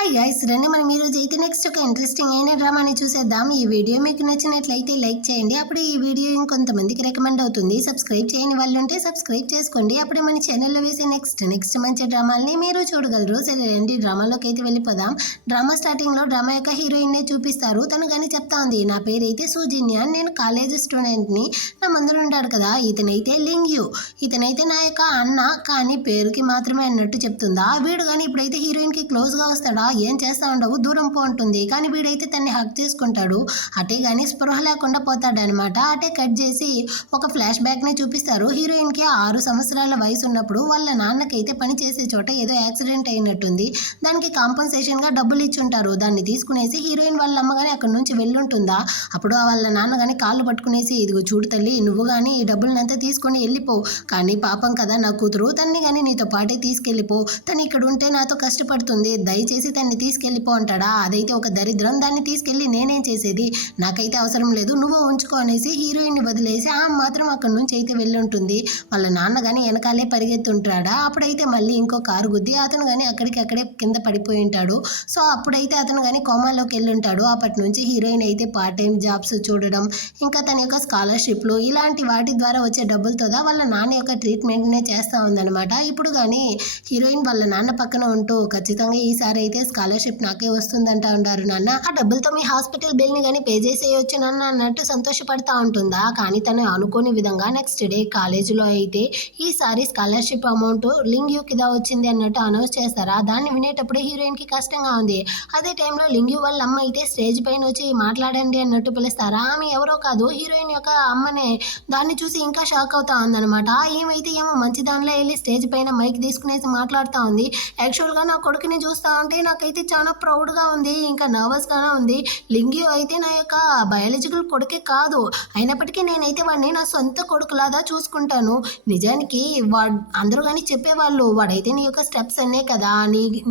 Hi guys రండి మనం ఈరోజు అయితే నెక్స్ట్ ఒక ఇంట్రెస్టింగ్ అయిన డ్రామాని చూసేద్దాం. ఈ వీడియో మీకు నచ్చినట్లయితే లైక్ చేయండి. అప్పుడే ఈ వీడియో ఇంకొంతమందికి రికమెండ్ అవుతుంది. సబ్స్క్రైబ్ చేయని వాళ్ళు ఉంటే సబ్స్క్రైబ్ చేసుకోండి. అప్పుడే మన ఛానల్లో వేసే నెక్స్ట్ మంచి డ్రామాలని మీరు చూడగలరు. సరే రండి డ్రామాలోకి అయితే వెళ్ళిపోదాం. డ్రామా స్టార్టింగ్లో డ్రామా యొక్క హీరోయిన్నే చూపిస్తారు. తను కానీ చెప్తా ఉంది, నా పేరు అయితే సుజిన్య, నేను కాలేజ్ స్టూడెంట్ని. నా ముందర ఉంటాడు కదా ఇతనైతే లింగ్యూ, ఇతనైతే నా యొక్క అన్న, కానీ పేరుకి మాత్రమే అన్నట్టు చెప్తుందా. వీడు కానీ ఇప్పుడైతే హీరోయిన్కి క్లోజ్గా వస్తాడా, ఏం చేస్తా ఉండవు దూరం పో ఉంటుంది. కానీ వీడైతే తన్ని హక్ చేసుకుంటాడు. అటే కానీ స్పృహ లేకుండా పోతాడనమాట. అటే కట్ చేసి ఒక ఫ్లాష్ బ్యాక్ని చూపిస్తారు. హీరోయిన్కి 6 సంవత్సరాల వయసు ఉన్నప్పుడు వాళ్ళ నాన్నకైతే పని చేసే చోట ఏదో యాక్సిడెంట్ అయినట్టుంది. దానికి కాంపన్సేషన్గా డబ్బులు ఇచ్చుంటారు. దాన్ని తీసుకునేసి హీరోయిన్ వాళ్ళ అమ్మ కానీ అక్కడి నుంచి వెళ్ళుంటుందా. అప్పుడు వాళ్ళ నాన్న కానీ కాళ్ళు పట్టుకునేసి, ఇదిగో చూడు తల్లి, నువ్వు కానీ ఈ డబ్బులనంతా తీసుకొని వెళ్ళిపో, కానీ పాపం కదా నా కూతురు, తన్ని కానీ నీతో పాటే తీసుకెళ్ళిపో, తను ఇక్కడ ఉంటే నాతో కష్టపడుతుంది, దయచేసి తన్ని తీసుకెళ్ళిపో అంటాడా. అదైతే ఒక దరిద్రం, దాన్ని తీసుకెళ్ళి నేనేం చేసేది, నాకైతే అవసరం లేదు, నువ్వు ఉంచుకో అనేసి హీరోయిన్ని వదిలేసి ఆ మాత్రం అక్కడి నుంచి అయితే వెళ్ళుంటుంది. వాళ్ళ నాన్న కానీ వెనకాలే పరిగెత్తుంటాడా. అప్పుడైతే మళ్ళీ ఇంకో కారు గుద్ది అతను కానీ అక్కడికక్కడే కింద పడిపోయి ఉంటాడు. సో అప్పుడైతే అతను కానీ కోమాలోకి వెళ్ళుంటాడు. అప్పటి నుంచి హీరోయిన్ అయితే పార్ట్ టైం జాబ్స్ చూడడం, ఇంకా తన యొక్క స్కాలర్షిప్లు ఇలాంటి వాటి ద్వారా వచ్చే డబ్బులతో వాళ్ళ నాన్న యొక్క ట్రీట్మెంట్నే చేస్తూ ఉందన్నమాట. ఇప్పుడు కానీ హీరోయిన్ వాళ్ళ నాన్న పక్కన ఉంటూ, ఖచ్చితంగా ఈసారి అయితే స్కాలర్షిప్ నాకే వస్తుందంటా ఉంటారు నాన్న, ఆ డబ్బులతో మీ హాస్పిటల్ బిల్ని కానీ పే చేసేయచ్చు నాన్న అన్నట్టు సంతోషపడతా ఉంటుందా. కానీ తను అనుకోని విధంగా నెక్స్ట్ డే కాలేజీలో అయితే ఈసారి స్కాలర్షిప్ అమౌంట్ లింగ్యూ కిదా వచ్చింది అన్నట్టు అనౌన్స్ చేస్తారా. దాన్ని వినేటప్పుడు హీరోయిన్కి కష్టంగా ఉంది. అదే టైంలో లింగ్యూ వాళ్ళ అమ్మ అయితే స్టేజ్ పైన వచ్చి మాట్లాడండి అన్నట్టు పిలుస్తారా. ఆమె ఎవరో కాదు, హీరోయిన్ యొక్క అమ్మనే. దాన్ని చూసి ఇంకా షాక్ అవుతా ఉందన్నమాట. ఏమైతే ఏమో మంచి దానిలో వెళ్ళి స్టేజ్ పైన మైక్ తీసుకునేసి మాట్లాడుతూ ఉంది. యాక్చువల్గా నా కొడుకుని చూస్తూ ఉంటే నాకైతే చాలా ప్రౌడ్గా ఉంది, ఇంకా నర్వస్గానే ఉంది. లింగ్యూ అయితే నా యొక్క బయాలజికల్ కొడుకే కాదు, అయినప్పటికీ నేనైతే వాడిని నా సొంత కొడుకులాగా చూసుకుంటాను. నిజానికి అందరూ కానీ చెప్పేవాళ్ళు, వాడైతే నీ యొక్క స్టెప్స్ అన్నే కదా,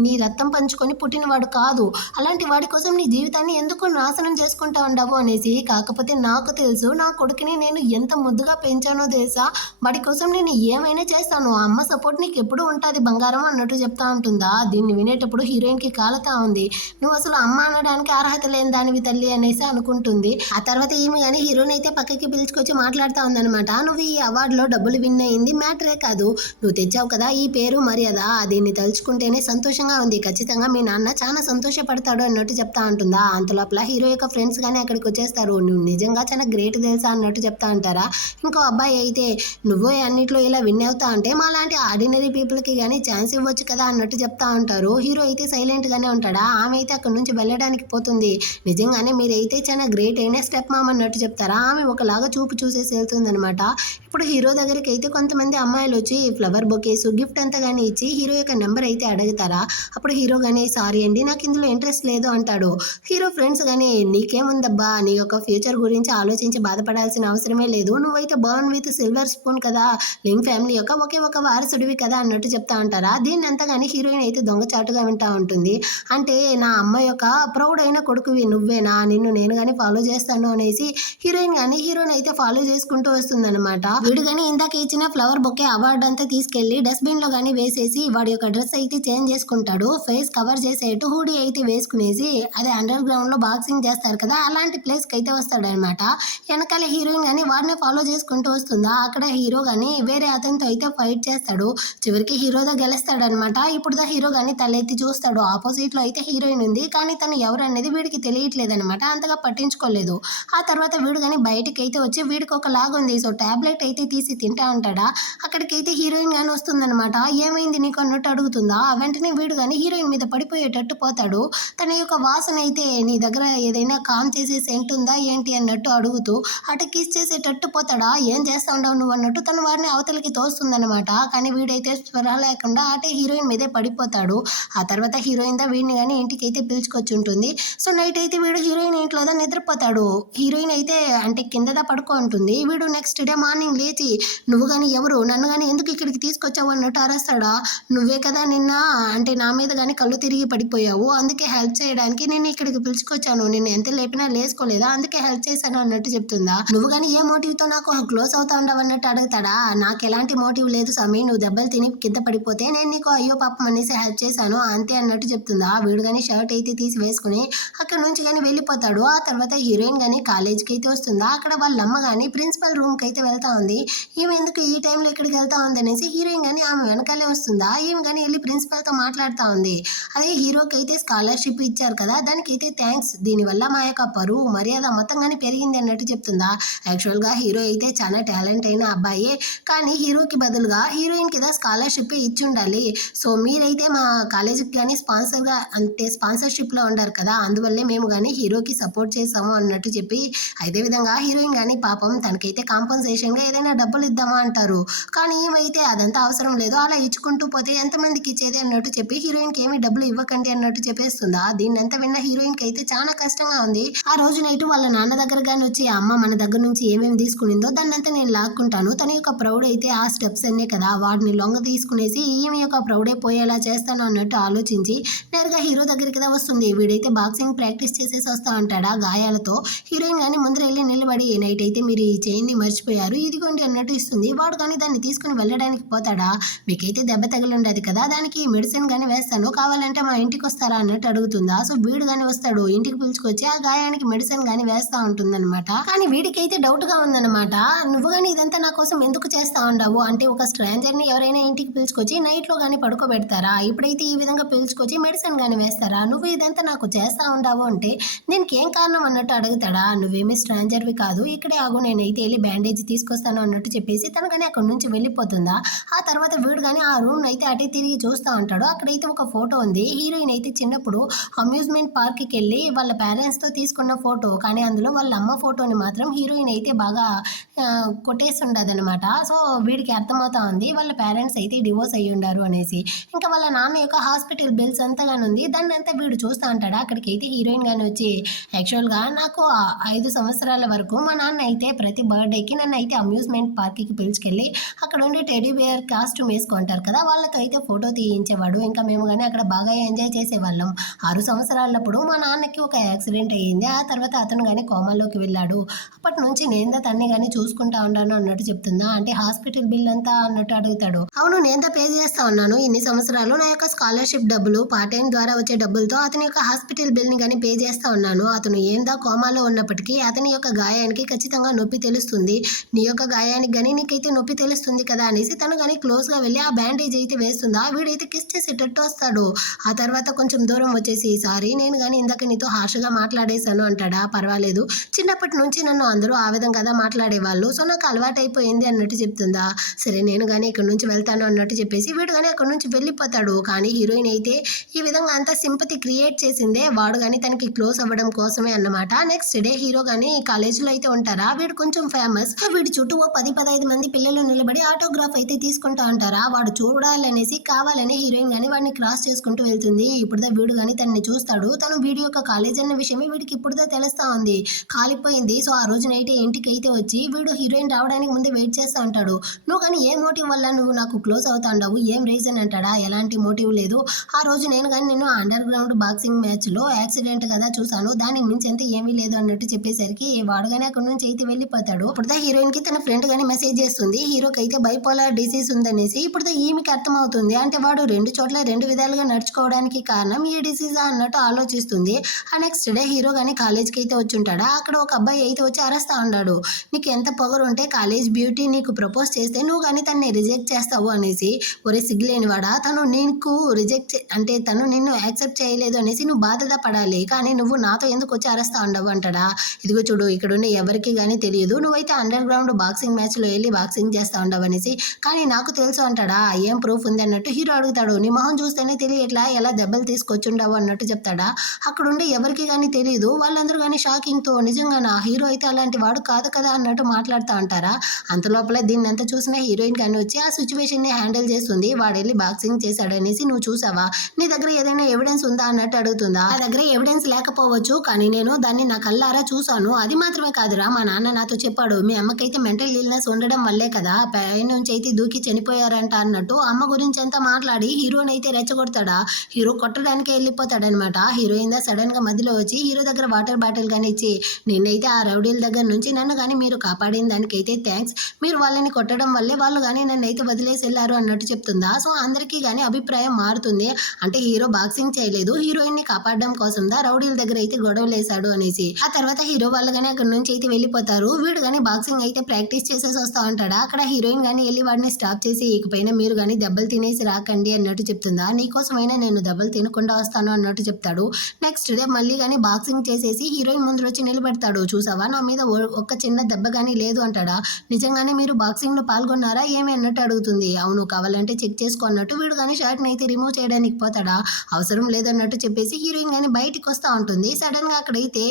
నీ రక్తం పంచుకొని పుట్టినవాడు కాదు, అలాంటి వాడి కోసం నీ జీవితాన్ని ఎందుకు నాశనం చేసుకుంటా ఉండవు అనేసి. కాకపోతే నాకు తెలుసు నా కొడుకుని నేను ఎంత ముద్దుగా పెంచానో తెలుసా, వాడి కోసం నేను ఏమైనా చేస్తాను, అమ్మ సపోర్ట్ నీకు ఎప్పుడు ఉంటుంది బంగారం అన్నట్టు చెప్తా ఉంటుందా. దీన్ని వినేటప్పుడు హీరోయిన్కి కాలుతా ఉంది. నువ్వు అసలు అమ్మ అనడానికి అర్హత లేని దానివి తల్లి అనేసి అనుకుంటుంది. ఆ తర్వాత ఈమె కానీ హీరోయిన్ అయితే పక్కకి పిలుచుకొచ్చి మాట్లాడుతూ ఉందనమాట. నువ్వు ఈ అవార్డులో డబ్బులు విన్ అయింది మ్యాటరే కాదు, నువ్వు తెచ్చావు కదా ఈ పేరు మర్యాద, దీన్ని తలుచుకుంటేనే సంతోషంగా ఉంది, ఖచ్చితంగా మీ నాన్న చాలా సంతోషపడతాడు అన్నట్టు చెప్తా ఉంటుందా. అంతలోపల హీరో యొక్క ఫ్రెండ్స్ కానీ అక్కడికి వచ్చేస్తారు. నువ్వు నిజంగా చాలా గ్రేట్ తెలుసా అన్నట్టు చెప్తా ఉంటారా. ఇంకో అబ్బాయి అయితే, నువ్వు అన్నిట్లో ఇలా విన్ అవుతా అంటే మా లాంటి ఆర్డినరీ పీపుల్కి కానీ ఛాన్స్ ఇవ్వచ్చు కదా అన్నట్టు చెప్తా ఉంటారు. హీరో అయితే సైలెంట్గానే ఉంటాడా. ఆమె అయితే అక్కడి నుంచి వెళ్ళడానికి పోతుంది. నిజంగానే మీరైతే చాలా గ్రేట్ అయిన స్టెప్ మామ్ అన్నట్టు చెప్తారా. ఆమె ఒకలాగా చూసేసి వెళ్తుందనమాట. ఇప్పుడు హీరో దగ్గరికి అయితే కొంతమంది అమ్మాయిలు వచ్చి ఫ్లవర్ బొకేస్ గిఫ్ట్ అంతా కానీ ఇచ్చి హీరో యొక్క నెంబర్ అయితే అడుగుతారా. అప్పుడు హీరో కానీ, సారీ అండి నాకు ఇందులో ఇంట్రెస్ట్ లేదు అంటాడు. హీరో ఫ్రెండ్స్ కానీ, నీకేముందబ్బా, నీ యొక్క ఫ్యూచర్ గురించి ఆలోచించి బాధపడాల్సిన అవసరమే లేదు, నువ్వైతే బర్న్ విత్ సిల్వర్ స్పూన్ కదా, లింగ్ ఫ్యామిలీ యొక్క ఒకే ఒక వారసుడివి కదా అన్నట్టు చెప్తా ఉంటారా. దీన్ని అంతా కానీ హీరోయిన్ అయితే దొంగచాటుగా వింటా ఉంటుంది. అంటే నా అమ్మ యొక్క ప్రౌడ్ అయిన కొడుకువి నువ్వేనా, నిన్ను నేను కానీ ఫాలో చేస్తాను అనేసి హీరోయిన్ కానీ హీరోని అయితే ఫాలో చేసుకుంటూ వస్తుందన్నమాట. వీడు కానీ ఇందాక ఇచ్చిన ఫ్లవర్ బొకే అవార్డు అంతా తీసుకెళ్లి డస్ట్బిన్ లో కానీ వేసేసి వాడి యొక్క డ్రెస్ అయితే చేంజ్ చేసుకుంటాడు. ఫేస్ కవర్ చేసేట్టు హూడీ అయితే వేసుకునేసి, అదే అండర్ గ్రౌండ్ లో బాక్సింగ్ చేస్తారు కదా అలాంటి ప్లేస్ కి అయితే వస్తాడనమాట. వెనకాల హీరోయిన్ కానీ వాడిని ఫాలో చేసుకుంటూ వస్తుందా. అక్కడ హీరో కానీ వేరే అతనితో అయితే ఫైట్ చేస్తాడు. చివరికి హీరోతో గెలుస్తాడనమాట. ఇప్పుడు హీరో కానీ తలెత్తి చూస్తాడు. ఆపోజిట్ లో అయితే హీరోయిన్ ఉంది, కానీ తను ఎవరు అనేది వీడికి తెలియట్లేదు అనమాట, అంతగా పట్టించుకోలేదు. ఆ తర్వాత వీడు కానీ బయటకి అయితే వచ్చి వీడికి ఒక లాగా ఉంది, సో టాబ్లెట్ అయితే తీసి తింటా ఉంటాడా. అక్కడికైతే హీరోయిన్ కానీ వస్తుందనమాట. ఏమైంది నీకు అన్నట్టు అడుగుతుందా. వెంటనే వీడు కానీ హీరోయిన్ మీద పడిపోయేటట్టు పోతాడు. తన యొక్క వాసన అయితే, నీ దగ్గర ఏదైనా కామ్ చేసే సెంట్ ఉందా ఏంటి అన్నట్టు అడుగుతూ అటు కిస్ చేసేటట్టు పోతాడా. ఏం చేస్తా ఉండవు నువ్వు అన్నట్టు తను వారిని అవతలికి తోస్తుందనమాట. కానీ వీడైతే స్పృహ లేకుండా అటే హీరోయిన్ మీదే పడిపోతాడు. ఆ తర్వాత హీరోయిన్ వీడిని కానీ ఇంటికి అయితే పిలుచుకొచ్చి ఉంటుంది. సో నైట్ అయితే వీడు హీరోయిన్ ఇంట్లో నిద్రపోతాడు. హీరోయిన్ అయితే అంటే కిందదా పడుకో ఉంటుంది. వీడు నెక్స్ట్ డే మార్నింగ్ లేచి నువ్వు కానీ ఎవరు, నన్ను కానీ ఎందుకు ఇక్కడికి తీసుకొచ్చావు అన్నట్టు అరుస్తాడా. నువ్వే కదా నిన్న అంటే నా మీద కానీ కళ్ళు తిరిగి పడిపోయావు, అందుకే హెల్ప్ చేయడానికి నేను ఇక్కడికి పిలుచుకొచ్చాను, నేను ఎంత లేపినా లేసుకోలేదా, అందుకే హెల్ప్ చేశాను అన్నట్టు చెప్తుందా. నువ్వు కానీ ఏ మోటివ్తో నాకు క్లోజ్ అవుతా ఉండవు అన్నట్టు అడుగుతాడా. నాకు ఎలాంటి మోటివ్ లేదు స్వామి, నువ్వు దెబ్బలు తిని కింద పడిపోతే నేను నీకు అయ్యో పాపం అనేసి హెల్ప్ చేశాను అంతే అన్నట్టు చెప్తుందా. వీడు కానీ షర్ట్ అయితే తీసి వేసుకుని అక్కడ నుంచి కానీ వెళ్ళిపోతాడు. ఆ తర్వాత హీరోయిన్ కానీ కాలేజ్కి అయితే వస్తుందా. అక్కడ వాళ్ళ అమ్మ కానీ ప్రిన్సిపల్ రూమ్కి అయితే వెళ్తా ఉంది. ఈమె ఎందుకు ఈ టైంలో ఇక్కడికి వెళ్తా ఉంది అనేసి హీరోయిన్ కానీ ఆమె వెనకాలే వస్తుందా. ఈమె కానీ వెళ్ళి ప్రిన్సిపల్తో మాట్లాడుతూ ఉంది. అదే హీరోకి అయితే స్కాలర్షిప్ ఇచ్చారు కదా, దానికైతే థ్యాంక్స్, దీనివల్ల మా యొక్క పరువు మర్యాద మొత్తం కానీ పెరిగింది అన్నట్టు చెప్తుందా. యాక్చువల్గా హీరో అయితే చాలా టాలెంట్ అయిన అబ్బాయే, కానీ హీరోకి బదులుగా హీరోయిన్ కింద స్కాలర్షిప్ ఇచ్చి ఉండాలి. సో మీరైతే మా కాలేజీకి కానీ స్పాన్సర్గా అంటే స్పాన్సర్షిప్లో ఉండారు కదా, అందువల్లే మేము కానీ హీరోకి సపోర్ట్ చేసాము అన్నట్టు చెప్పి అదేవిధంగా హీరోయిన్ కానీ పాపం తనకైతే కాంపన్సేషన్గా ఏదైనా డబ్బులు ఇద్దామా అంటారు. కానీ ఏమైతే అదంతా అవసరం లేదు, అలా ఇచ్చుకుంటూ పోతే ఎంతమందికి ఇచ్చేది అన్నట్టు చెప్పి హీరోయిన్కి ఏమి డబ్బులు ఇవ్వకండి అన్నట్టు చెప్పేస్తుందా. దీన్ని అంతా విన్న హీరోయిన్కి అయితే చాలా కష్టంగా ఉంది. ఆ రోజు నైట్ వాళ్ళ నాన్న దగ్గర కానీ వచ్చి అమ్మ మన దగ్గర నుంచి ఏమేమి తీసుకునిందో దాన్నంతా నేను లాక్కుంటాను, తన యొక్క ప్రౌడ్ అయితే ఆ స్టెప్స్ అన్నే కదా వాటిని లొంగ తీసుకునేసి ఈమె యొక్క ప్రౌడే పోయేలా చేస్తాను అన్నట్టు ఆలోచించి నేరుగా హీరో దగ్గరికి కదా వస్తుంది. వీడైతే బాక్సింగ్ ప్రాక్టీస్ చేసేసి వస్తా ఉంటాడా గాయాలతో. హీరోయిన్ కానీ ముందర వెళ్ళి నిలబడి నైట్ అయితే మీరు ఈ చైన్ని మర్చిపోయారు ఇదిగోండి అన్నట్టు ఇస్తుంది. వాడు కానీ దాన్ని తీసుకుని వెళ్ళడానికి పోతాడా. మీకైతే దెబ్బ తగిలి ఉండదు కదా, దానికి మెడిసిన్ కానీ వేస్తాను, కావాలంటే మా ఇంటికి వస్తారా అన్నట్టు అడుగుతుందా. సో వీడు కానీ వస్తాడు, ఇంటికి పిలుచుకొచ్చి ఆ గాయానికి మెడిసిన్ కానీ వేస్తా ఉంటుందన్నమాట. కానీ వీడికైతే డౌట్ గా ఉందన్నమాట. నువ్వు కానీ ఇదంతా నా కోసం ఎందుకు చేస్తా ఉండవు అంటే ఒక స్ట్రేంజర్ ని ఎవరైనా ఇంటికి పిలుచుకొచ్చి నైట్ లో కానీ పడుకోబెడతారా, ఇప్పుడైతే ఈ విధంగా పిలుచుకొచ్చి మెడిసిన్ కానీ వేస్తారా, నువ్వు ఇదంతా నాకు చేస్తా ఉండవు అంటే దీనికి ఏం కారణం అన్నట్టు అడుగుతాడా. నువ్వేమీ స్ట్రేంజర్వి కాదు, ఇక్కడే ఆగు, నేనైతే వెళ్ళి బ్యాండేజ్ తీసుకొస్తాను అన్నట్టు చెప్పేసి తను కానీ అక్కడ నుంచి వెళ్ళిపోతుందా. ఆ తర్వాత వీడు కానీ ఆ రూమ్ అయితే అటే తిరిగి చూస్తూ ఉంటాడు. అక్కడైతే ఒక ఫోటో ఉంది. హీరోయిన్ అయితే చిన్నప్పుడు అమ్యూజ్మెంట్ పార్క్కి వెళ్ళి వాళ్ళ పేరెంట్స్తో తీసుకున్న ఫోటో, కానీ అందులో వాళ్ళ అమ్మ ఫోటోని మాత్రం హీరోయిన్ అయితే బాగా కొట్టేసి ఉండదు అనమాట. సో వీడికి అర్థమవుతా ఉంది వాళ్ళ పేరెంట్స్ అయితే డివోర్స్ అయ్యి ఉండారు అనేసి. ఇంకా వాళ్ళ నాన్న యొక్క హాస్పిటల్ బిల్స్ అంతగానే ఉంది, దాన్ని అంతా వీడు చూస్తూ ఉంటాడు. అక్కడికి అయితే హీరోయిన్ కానీ వచ్చి యాక్చువల్గా నాకు 5 సంవత్సరాల వరకు మా నాన్న అయితే ప్రతి బర్త్డేకి నన్ను అయితే అమ్యూజ్మెంట్ పార్క్కి పిలుచుకెళ్ళి అక్కడ ఉండే టెడీ బేర్ కాస్ట్యూమ్ వేసుకుంటారు కదా, వాళ్ళతో అయితే ఫోటో తీయించేవాడు. ఇంకా మేము కానీ అక్కడ బాగా ఎంజాయ్ చేసేవాళ్ళం. 6 సంవత్సరాలప్పుడు మా నాన్నకి ఒక యాక్సిడెంట్ అయ్యింది. ఆ తర్వాత అతను కానీ కోమాలోకి వెళ్ళాడు. అప్పటి నుంచి నేను తన్ని కానీ చూసుకుంటా ఉన్నాను అన్నట్టు చెప్తుందా. అంటే హాస్పిటల్ బిల్ అంతా అన్నట్టు అడుగుతాడు. అవును నేను పే చేస్తా ఉన్నాను ఇన్ని సంవత్సరాలు, నా యొక్క స్కాలర్షిప్ డబ్బులు పార్ట్ టైం ద్వారా వచ్చే డబ్బులతో అతని యొక్క హాస్పిటల్ బిల్ని కానీ పే చేస్తా ఉన్నాను. అతను ఏందా కోమాలో ఉన్నప్పటికీ అతని యొక్క గాయానికి ఖచ్చితంగా నొప్పి తెలుస్తుంది, నీ యొక్క గాయానికి కానీ నీకైతే నొప్పి తెలుస్తుంది కదా అనేసి తను కానీ క్లోజ్గా వెళ్ళి ఆ బ్యాండేజ్ అయితే వేస్తుందా. వీడైతే కిస్ చేసేటట్టు వస్తాడు. ఆ తర్వాత కొంచెం దూరం వచ్చేసి సారీ నేను కానీ ఇందాక నీతో హార్ష్గా మాట్లాడేశాను అంటాడా. పర్వాలేదు, చిన్నప్పటి నుంచి నన్ను అందరూ ఆ విధంగా కదా మాట్లాడేవాళ్ళు, సో నాకు అలవాటు అయిపోయింది అన్నట్టు చెప్తుందా. సరే నేను కానీ ఇక్కడ నుంచి వెళ్తాను అన్నట్టు చెప్పేసి వీడు కానీ అక్కడ నుంచి వెళ్ళిపోతాడు. కానీ హీరోయిన్ అయితే ఈ విధంగా అంతా సింపతి క్రియేట్ చేసిందే వాడు కానీ తనకి క్లోజ్ అవ్వడం కోసమే అన్నమాట. నెక్స్ట్ డే హీరో కానీ కాలేజీలో అయితే ఉంటారా. వీడు కొంచెం ఫేమస్, వీడి చుట్టూ 10-15 మంది పిల్లలు నిలబడి ఆటోగ్రాఫ్ అయితే తీసుకుంటా ఉంటారా. వాడు చూడాలనేసి కావాలని హీరోయిన్ కానీ వాడిని క్రాస్ చేసుకుంటూ వెళ్తుంది. ఇప్పుడుదా వీడు కానీ తనని చూస్తాడు. తను వీడి యొక్క కాలేజ్ అన్న విషయమే వీడికి ఇప్పుడుదా తెలుస్తా ఉంది, కాలిపోయింది. సో ఆ రోజు నైట్ ఇంటికి అయితే వచ్చి వీడు హీరోయిన్ రావడానికి ముందే వెయిట్ చేస్తూ ఉంటాడు. నువ్వు కానీ ఏ మోటివ్ వల్ల నువ్వు నాకు క్లోజ్ అవుతా ఉండవు, ఏం రీజన్ అంటాడా. ఎలాంటి మోటివ్ లేదు, ఆ రోజు నేను కానీ నేను అండర్ గ్రౌండ్ బాక్సింగ్ మ్యాచ్లో యాక్సిడెంట్ కదా చూసాను, దానికి మించి అంతే ఏమీ లేదు అన్నట్టు చెప్పేసరికి వాడు కానీ అక్కడ నుంచి అయితే వెళ్ళిపోతాడు. ఇప్పుడుదా హీరోయిన్ కి తన ఫ్రెండ్ కానీ మెసేజ్ చేస్తుంది హీరోకి అయితే బైపోలార్ డిసీజ్ ఉందనేసి. ఇప్పుడుదా ఈమెకి అర్థమవుతుంది అంటే వాడు 2 చోట్ల 2 విధాలుగా నడుచుకోవడానికి కారణం ఈ డిసీజా అన్నట్టు ఆలోచిస్తుంది. ఆ నెక్స్ట్ డే హీరో కానీ కాలేజ్కి అయితే వచ్చి ఉంటాడా. అక్కడ ఒక అబ్బాయి అయితే వచ్చి అరుస్తా ఉన్నాడు, నీకు ఎంత పొగరు ఉంటే కాలేజ్ బ్యూటీ నీకు ప్రపోజ్ చేస్తే నువ్వు కానీ తనని రిజెక్ట్ చేస్తావు అనేసి. ఒరే సిగ్గులేనివాడా, తను నీకు రిజెక్ట్ అంటే తను నిన్ను యాక్సెప్ట్ చేయలేదు అనేసి నువ్వు బాధగా పడాలి, కానీ నువ్వు నాతో ఎందుకు వచ్చి అరుస్తా ఉండవు అంటాడా. ఇదిగో చూడు ఇక్కడ ఉన్న ఎవరికి కానీ తెలియదు, నువ్వైతే అండర్ గ్రౌండ్ బాక్సింగ్ మ్యాచ్లో వెళ్ళి బాక్సింగ్ చేస్తా ఉండవు అనేసి, కానీ నాకు తెలుసు అంటాడా. ఏం ప్రూఫ్ ఉంది అన్నట్టు హీరో అడుగుతాడు. నీ మొహం చూస్తేనే తెలియట్లా, ఎలా దెబ్బలు తీసుకొచ్చుండవు అన్నట్టు చెప్తాడా. అక్కడ ఉండే ఎవరికి కానీ తెలియదు. వాళ్ళందరూ కానీ షాకింగ్తో నిజంగా నా హీరో అయితే అలాంటి వాడు కాదు కదా అన్నట్టు మాట్లాడుతూ ఉంటారా. అంతలోపల దీన్ని అంతా చూసిన హీరోయిన్ కానీ వచ్చి ఆ సిచ్యువేషన్ని హ్యాండిల్ చేస్తుంది. వాడు వెళ్ళి బాక్సింగ్ చేశాడనేసి నువ్వు చూసావా, నీ దగ్గర ఏదైనా ఎవిడెన్స్ ఉందా అన్నట్టు అడుగుతుందా. నా దగ్గర ఎవిడెన్స్ లేకపోవచ్చు, కానీ నేను దాన్ని నా కళ్ళారా చూసాను, అది మాత్రమే కాదురా మా నాన్న నాతో చెప్పాడు, మీ అమ్మకైతే మెంటల్ మెంటల్ ఇల్నెస్ ఉండడం వల్లే కదా పైనుంచి అయితే దూకి చనిపోయారంట అన్నట్టు అమ్మ గురించి అంతా మాట్లాడి హీరోని అయితే రెచ్చగొడతాడా. హీరో కొట్టడానికే వెళ్ళిపోతాడనమాట. హీరోయిన్ సడన్ గా మధ్యలో వచ్చి హీరో దగ్గర వాటర్ బాటిల్ గానీ ఇచ్చి, నిన్నైతే ఆ రౌడీల దగ్గర నుంచి నన్ను కానీ మీరు కాపాడిన దానికైతే థ్యాంక్స్. మీరు వాళ్ళని కొట్టడం వల్లే వాళ్ళు కానీ నన్నైతే వదిలేసి వెళ్ళారు అన్నట్టు చెప్తుందా. సో అందరికీ కానీ అభిప్రాయం మారుతుంది. అంటే హీరో బాక్సింగ్ చేయలేదు, హీరోయిన్ ని కాపాడడం కోసం రౌడీల దగ్గర అయితే గొడవలేశాడు అనేసి. ఆ తర్వాత హీరో వాళ్ళు కానీ అక్కడ నుంచి అయితే వెళ్ళిపోతారు. వీడు కానీ బాక్సింగ్ అయితే ప్రాక్టీస్ చేసేసి వస్తా ఉంటాడా. అక్కడ హీరోయిన్ కానీ వెళ్ళి వాడిని స్టాప్ చేసి, ఇకపైన మీరు కానీ దెబ్బలు తినేసి రాకండి అన్నట్టు చెప్తుందా. నీకోసమైనా నేను దెబ్బలు తినకుండా వస్తాను అన్నట్టు చెప్తాడు. నెక్స్ట్ డే మళ్ళీ కానీ బాక్సింగ్ చేసేసి హీరోయిన్ ముందు వచ్చి నిలబెడతాడు. చూసావా నా మీద ఒక్క చిన్న దెబ్బ కానీ లేదు అంటాడా. నిజంగానే మీరు బాక్సింగ్ లో పాల్గొన్నారా ఏమి అన్నట్టు అడుగుతుంది. అవును, కావాలంటే చెక్ చేసుకో అన్నట్టు వీడు కానీ షర్ట్ అయితే రిమూవ్ చేయడానికి పోతాడా. అవసరం లేదన్నట్టు చెప్పేసి హీరోయిన్ కానీ బయటికి వస్తూ ఉంటుంది. సడన్ గా అక్కడైతే